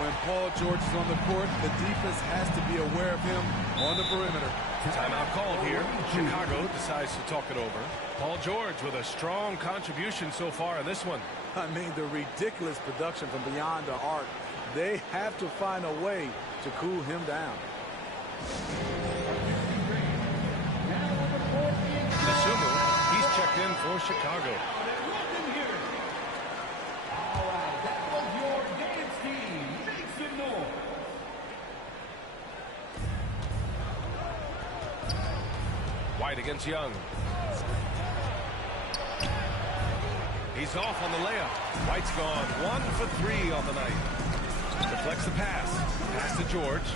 When Paul George is on the court, the defense has to be aware of him on the perimeter. Timeout called here. Chicago decides to talk it over. Paul George with a strong contribution so far in this one. I mean, the ridiculous production from beyond the arc. They have to find a way to cool him down. Nasumu, he's checked in for Chicago. White against Young. He's off on the layup. White's gone 1 for 3 on the night. Deflects the pass. Pass to George.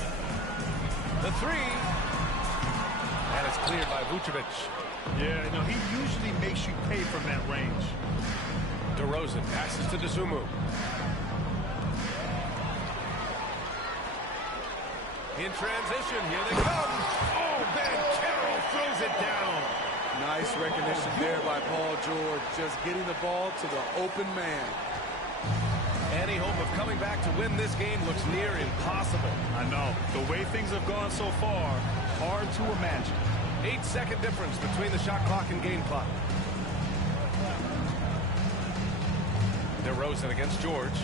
The 3. And it's cleared by Vucevic. Yeah, no, he usually makes you pay from that range. DeRozan passes to Nasumu. In transition, here they come. Oh, Banchero throws it down. Nice recognition there by Paul George, just getting the ball to the open man. Any hope of coming back to win this game looks near impossible. I know. The way things have gone so far, hard to imagine. 8-second difference between the shot clock and game clock. DeRozan against George.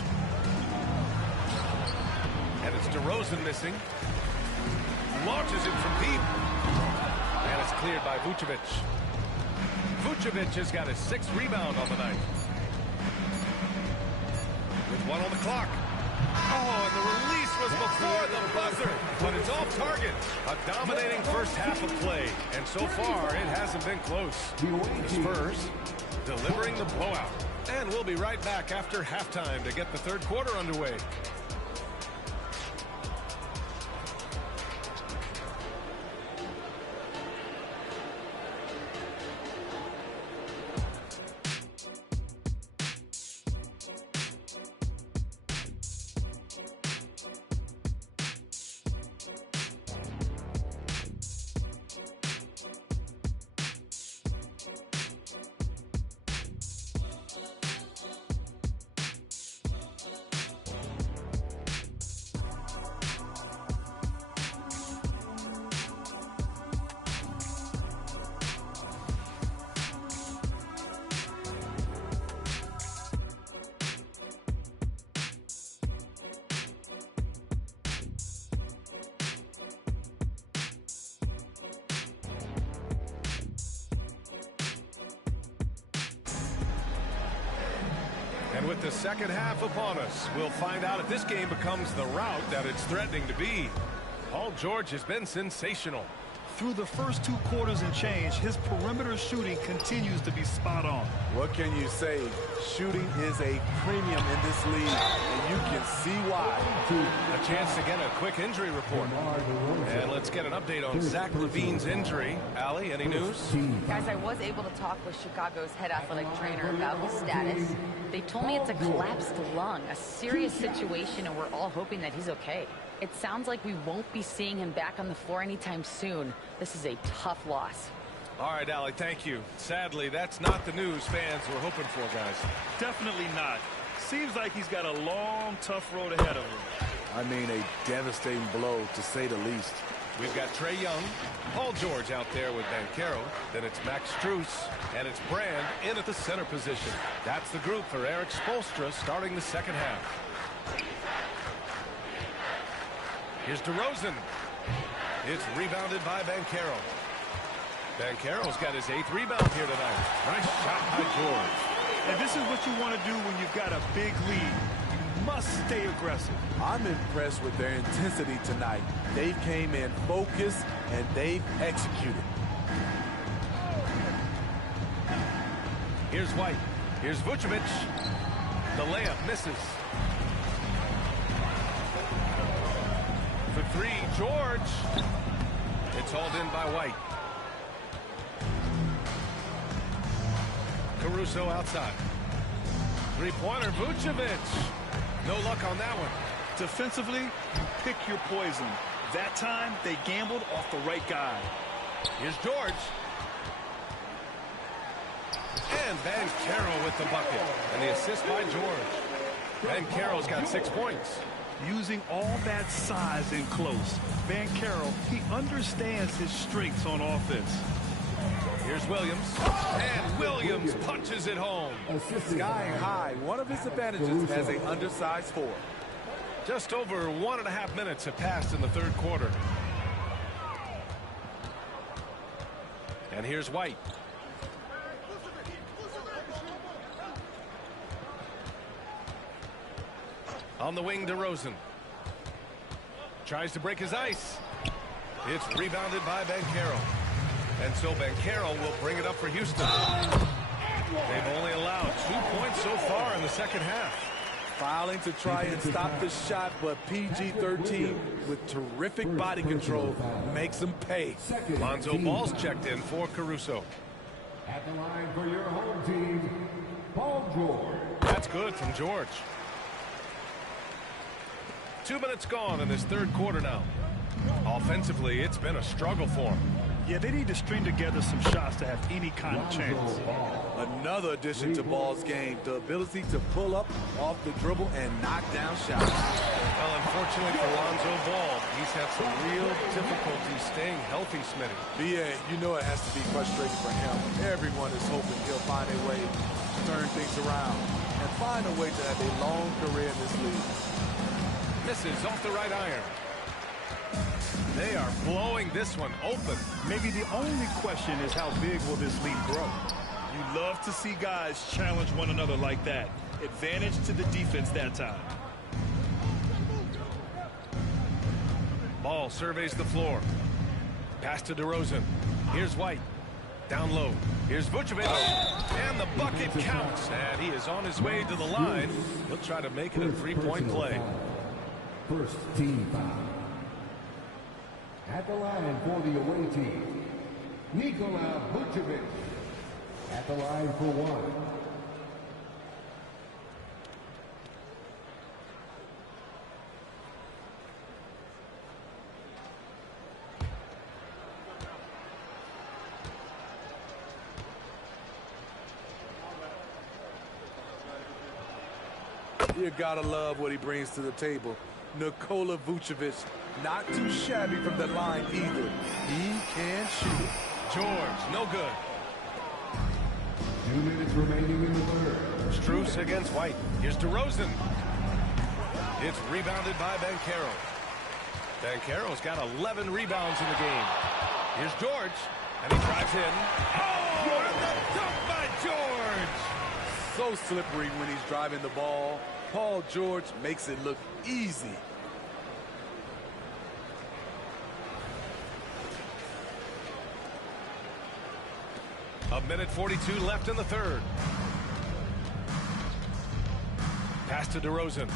And it's DeRozan missing. Launches it from deep. And it's cleared by Vucevic. Vucevic has got his 6th rebound on the night. With 1 on the clock. Oh, and the release was before the buzzer. But it's off target. A dominating first half of play. And so far, it hasn't been close. The Spurs delivering the blowout. And we'll be right back after halftime to get the third quarter underway. And with the second half upon us, we'll find out if this game becomes the rout that it's threatening to be. Paul George has been sensational. Through the first 2 quarters and change, his perimeter shooting continues to be spot on. What can you say? Shooting is a premium in this league, and you can see why. A chance to get a quick injury report. And let's get an update on Zach LaVine's injury. Allie, any news? Guys, I was able to talk with Chicago's head athletic trainer about his status. They told me it's a collapsed lung, a serious situation, and we're all hoping that he's okay. It sounds like we won't be seeing him back on the floor anytime soon. This is a tough loss. All right, Allie, thank you. Sadly, that's not the news fans were hoping for, guys. Definitely not. Seems like he's got a long, tough road ahead of him. I mean, a devastating blow, to say the least. We've got Trae Young, Paul George out there with Banchero. Then it's Max Strus, and it's Brand in at the center position. That's the group for Eric Spoelstra starting the second half. Here's DeRozan. It's rebounded by Banchero. Banchero's got his 8th rebound here tonight. Nice shot by George. And this is what you want to do when you've got a big lead. You must stay aggressive. I'm impressed with their intensity tonight. They came in focused, and they've executed. Here's White. Here's Vucevic. The layup misses. For 3, George. It's hauled in by White. Caruso outside. Three-pointer, Vucevic. No luck on that one. Defensively, you pick your poison. That time, they gambled off the right guy. Here's George. And Banchero with the bucket. And the assist by George. Banchero's got 6 points. Using all that size in close, Banchero, he understands his strengths on offense. Here's Williams. And Williams punches it home. Sky high. One of his advantages as an undersized 4. Just over 1.5 minutes have passed in the third quarter. And here's White. On the wing, DeRozan. Tries to break his ice. It's rebounded by Banchero. And so Banchero will bring it up for Houston. They've only allowed 2 points so far in the second half. Fouling to try and stop the shot, but PG-13 with terrific body control makes them pay. Lonzo Ball's checked in for Caruso. At the line for your home team, Paul George. That's good from George. 2 minutes gone in this third quarter now. Offensively, it's been a struggle for them. Yeah, they need to string together some shots to have any kind of chance. Another addition to Ball's game, the ability to pull up off the dribble and knock down shots. Well, unfortunately for Lonzo Ball, he's had some real difficulty staying healthy, Smitty. Yeah, you know it has to be frustrating for him. Everyone is hoping he'll find a way to turn things around and find a way to have a long career in this league. Misses off the right iron. They are blowing this one open. Maybe the only question is how big will this lead grow? You love to see guys challenge one another like that. Advantage to the defense that time. Ball surveys the floor. Pass to DeRozan. Here's White. Down low. Here's Vucevic. And the bucket counts. And he is on his way to the line. He'll try to make it a three-point play. First team foul. At the line for the away team, Nikola Vucevic. At the line for one. You gotta love what he brings to the table. Nikola Vucevic, not too shabby from the line either. He can shoot. George, no good. 2 minutes remaining in the third. Strus against White. Here's DeRozan. It's rebounded by Banchero. Banchero's got 11 rebounds in the game. Here's George, and he drives in. Oh, and the dunk by George! So slippery when he's driving the ball. Paul George makes it look easy. A minute 42 left in the third. Pass to DeRozan.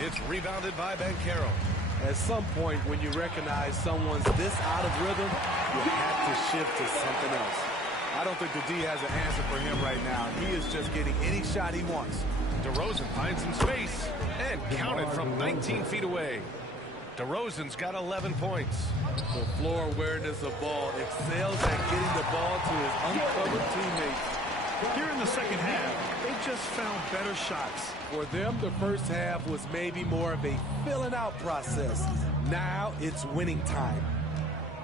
It's rebounded by Banchero. At some point, when you recognize someone's this out of rhythm, you have to shift to something else. I don't think the D has an answer for him right now. He is just getting any shot he wants. DeRozan finds some space and counted from 19 feet away. DeRozan's got 11 points. The floor awareness of ball excels at getting the ball to his uncovered teammates. Here in the second half, they just found better shots. For them, the first half was maybe more of a filling out process. Now it's winning time.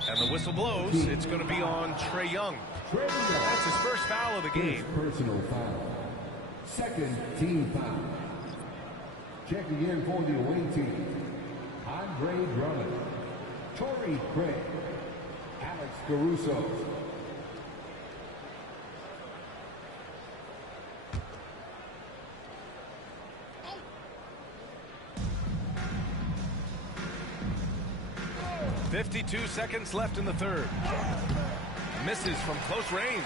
And the whistle blows. It's going to be on Trae Young. That's his first foul of the game. Personal foul. Second team foul. Checking in for the away team, Andre Drummond, Torrey Craig, Alex Caruso. .52 seconds left in the third. Misses from close range.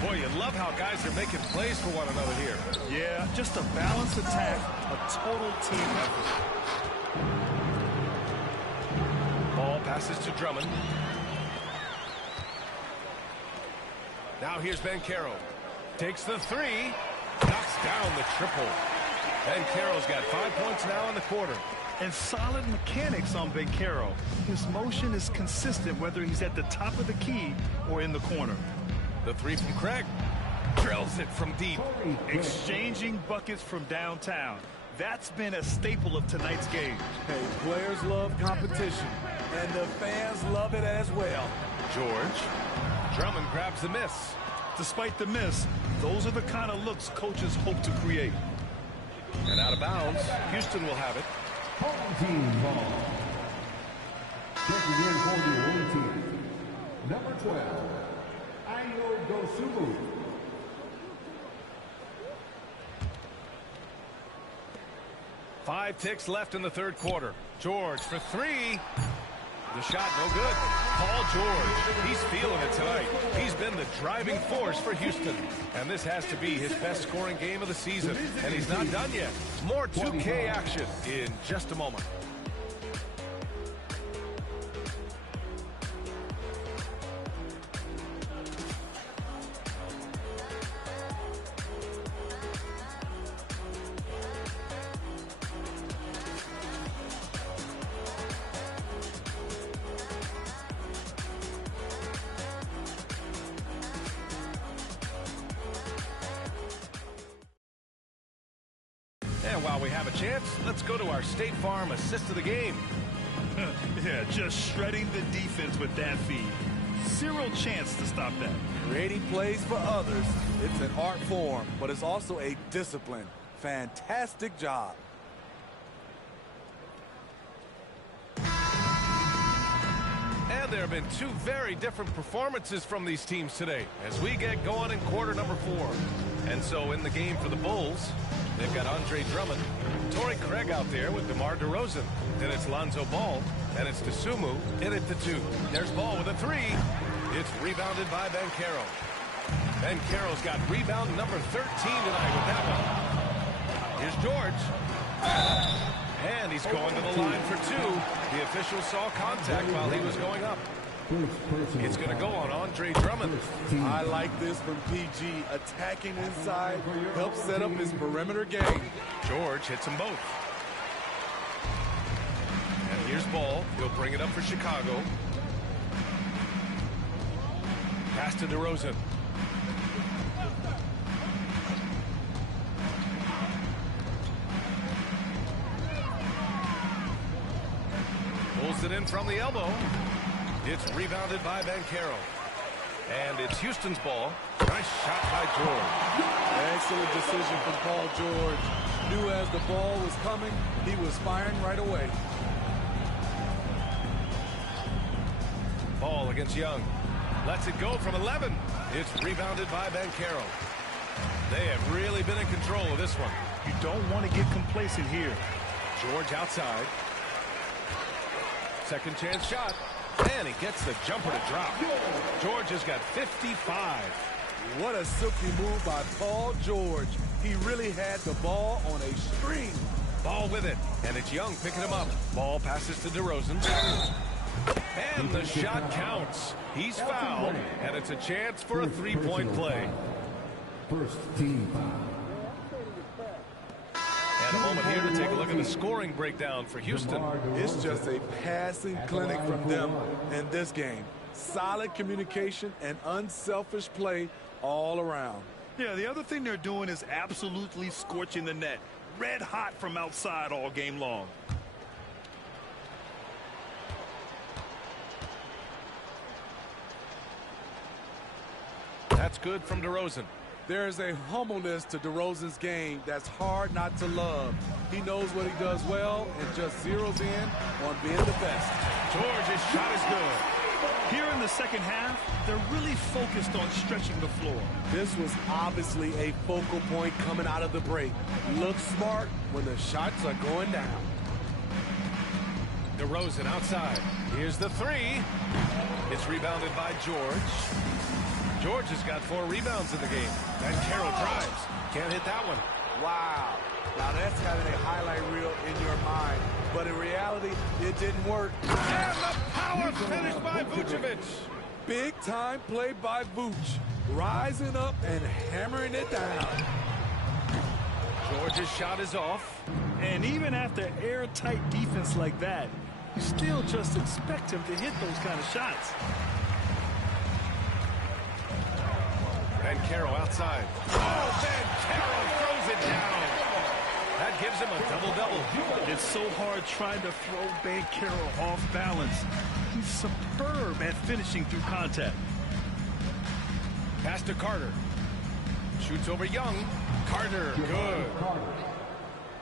Boy, you love how guys are making plays for one another here. Yeah, just a balanced attack, a total team effort. Ball passes to Drummond. Now here's Banchero. Takes the three. Knocks down the triple. Banchero's got 5 points now in the quarter. And solid mechanics on Banchero. His motion is consistent whether he's at the top of the key or in the corner. The three from Craig. Drills it from deep. Exchanging buckets from downtown. That's been a staple of tonight's game. Hey, players love competition, and the fans love it as well. George. Drummond grabs the miss. Despite the miss, those are the kind of looks coaches hope to create. And out of bounds, Houston will have it. Home team ball. Checking in for the away team, number 12, Ayo Dosunmu. Five ticks left in the third quarter. George for three. The shot no good. Paul George, he's feeling it tonight. He's been the driving force for Houston. And this has to be his best scoring game of the season. And he's not done yet. More 2K action in just a moment. And while we have a chance, let's go to our State Farm assist of the game. Yeah, just shredding the defense with that feed. Zero chance to stop that. Creating plays for others, it's an art form, but it's also a discipline. Fantastic job. And there have been two very different performances from these teams today as we get going in quarter number 4. And so in the game for the Bulls, they've got Andre Drummond, Torrey Craig out there with DeMar DeRozan. Then it's Lonzo Ball, And it's to Sumu. In at the 2. There's Ball with a 3. It's rebounded by Banchero. Banchero's got rebound number 13 tonight with that one. Here's George. And he's going to the line for 2. The official saw contact while he was going up. It's going to go on Andre Drummond. I like this from PG. Attacking inside helps set up his perimeter game. George hits them both. And here's Ball. He'll bring it up for Chicago. Pass to DeRozan. Pulls it in from the elbow. It's rebounded by Banchero. And it's Houston's ball. Nice shot by George. Excellent decision from Paul George. Knew as the ball was coming, he was firing right away. Ball against Young. Lets it go from 11. It's rebounded by Banchero. They have really been in control of this one. You don't want to get complacent here. George outside. Second chance shot. And he gets the jumper to drop. George has got 55. What a silky move by Paul George. He really had the ball on a string. Ball with it. And it's Young picking him up. Ball passes to DeRozan. And the shot counts. He's fouled. And it's a chance for a three-point play. First team foul. And a moment here to take a look at the scoring breakdown for Houston. It's just a passing clinic from them in this game. Solid communication and unselfish play all around. Yeah, the other thing they're doing is absolutely scorching the net. Red hot from outside all game long. That's good from DeRozan. There's a humbleness to DeRozan's game that's hard not to love. He knows what he does well and just zeroes in on being the best. George's shot is good. Here in the second half, they're really focused on stretching the floor. This was obviously a focal point coming out of the break. Look smart when the shots are going down. DeRozan outside. Here's the 3. It's rebounded by George. George has got 4 rebounds in the game. And Carroll drives. Can't hit that one. Wow. Now that's having a highlight reel in your mind. But in reality, it didn't work. And the power finish by Vucevic. Big time play by Vooch. Rising up and hammering it down. George's shot is off. And even after airtight defense like that, you still just expect him to hit those kind of shots. Banchero outside. Oh, Banchero throws it down. That gives him a double-double. It's so hard trying to throw Banchero off balance. He's superb at finishing through contact. Pass to Carter. Shoots over Young. Carter, good. Carter.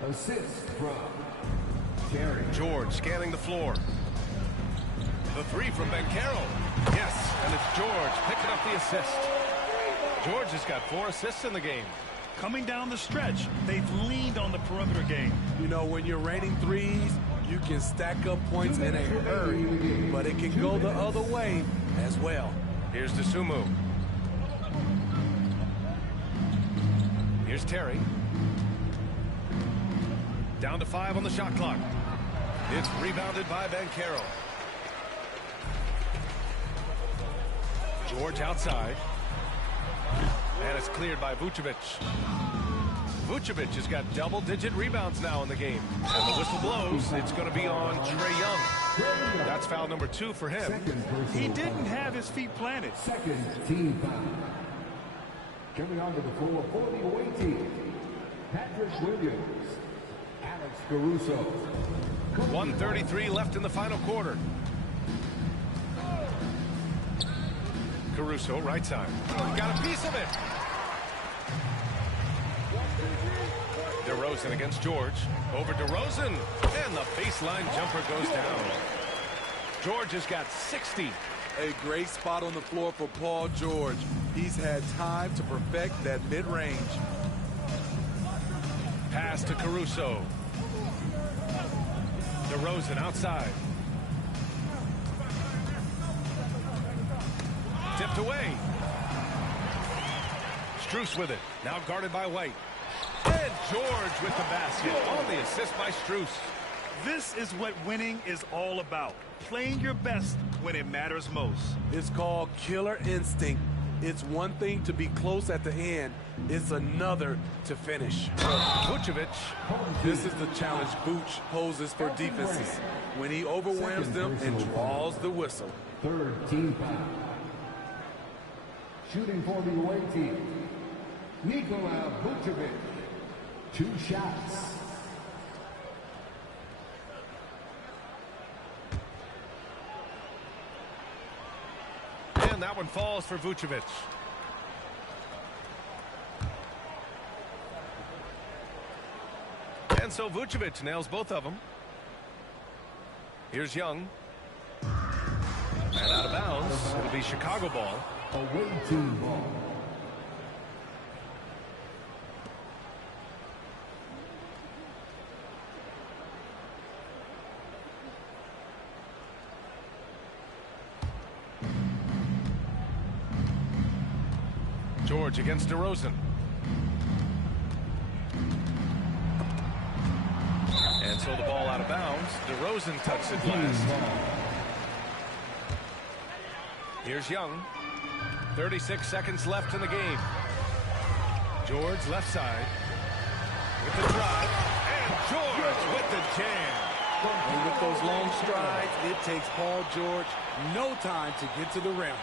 Assist from Terry. George scanning the floor. The 3 from Banchero. Yes, and it's George picking up the assist. George has got 4 assists in the game. Coming down the stretch, they've leaned on the perimeter game. You know, when you're raining threes, you can stack up points in a hurry, but it can go the other way as well. Here's Sumu. Here's Terry. Down to 5 on the shot clock. It's rebounded by Banchero. George outside. And it's cleared by Vucevic. Vucevic has got double-digit rebounds now in the game. And the whistle blows. It's going to be on Trae Young. That's foul number 2 for him. He didn't have his feet planted. Second team foul. Coming onto the floor for the away team, Patrick Williams, Alex Caruso. 1:33 left in the final quarter. Caruso, right side. Got a piece of it. DeRozan against George. Over DeRozan. And the baseline jumper goes down. George has got 60. A great spot on the floor for Paul George. He's had time to perfect that mid-range. Pass to Caruso. DeRozan outside. Tipped away. Strus with it. Now guarded by White. And George with the basket on the assist by Strus. This is what winning is all about. Playing your best when it matters most. It's called killer instinct. It's one thing to be close at the end. It's another to finish. Vucevic. This is the challenge Vooch poses for defenses when he overwhelms them and draws the whistle. Third team foul. Shooting for the away team, Nikola Vucevic. 2 shots. And that one falls for Vucevic. And so Vucevic nails both of them. Here's Young. And out of bounds. It'll be Chicago ball. Away team ball. George against DeRozan. And so the ball out of bounds. DeRozan touched it last. Here's Young. 36 seconds left in the game. George left side. With the drive. And George with the jam. And with those long strides, it takes Paul George no time to get to the rim.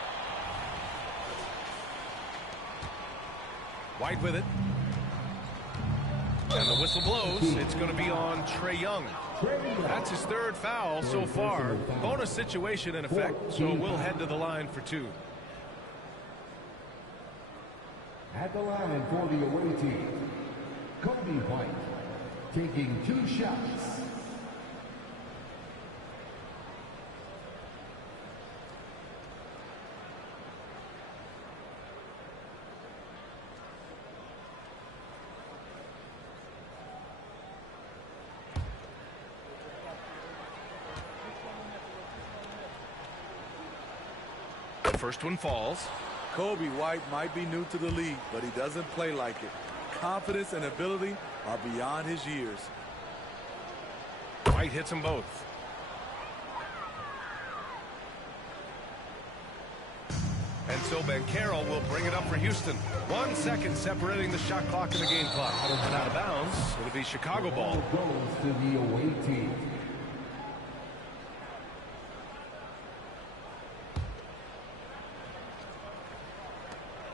White with it. And the whistle blows. It's going to be on Trae Young. That's his 3rd foul so far. Bonus situation in effect, so we'll head to the line for 2. At the line for the away team, Kobe White taking 2 shots. First one falls. Kobe White might be new to the league, but he doesn't play like it. Confidence and ability are beyond his years. White hits them both. And so Banchero will bring it up for Houston. 1 second separating the shot clock and the game clock. And out of bounds, it'll be Chicago ball. Goes to the away team.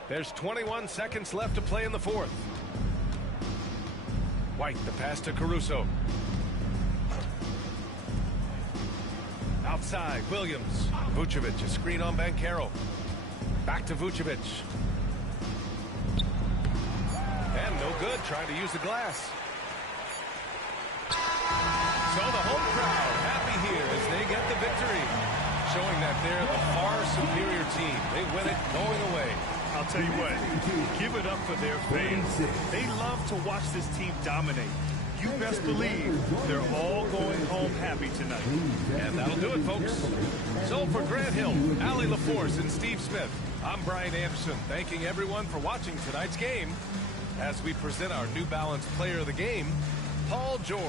There's 21 seconds left to play in the 4th. White, the pass to Caruso. Outside, Williams. Vucevic, a screen on Banchero. Back to Vucevic. And no good, trying to use the glass. So the home crowd happy here as they get the victory, showing that they're the far superior team. They win it going away. I'll tell you what, give it up for their fans. They love to watch this team dominate. You best believe they're all going home happy tonight. And that'll do it, folks. So for Grant Hill, Allie LaForce, and Steve Smith, I'm Brian Anderson, thanking everyone for watching tonight's game as we present our New Balance Player of the Game, Paul George.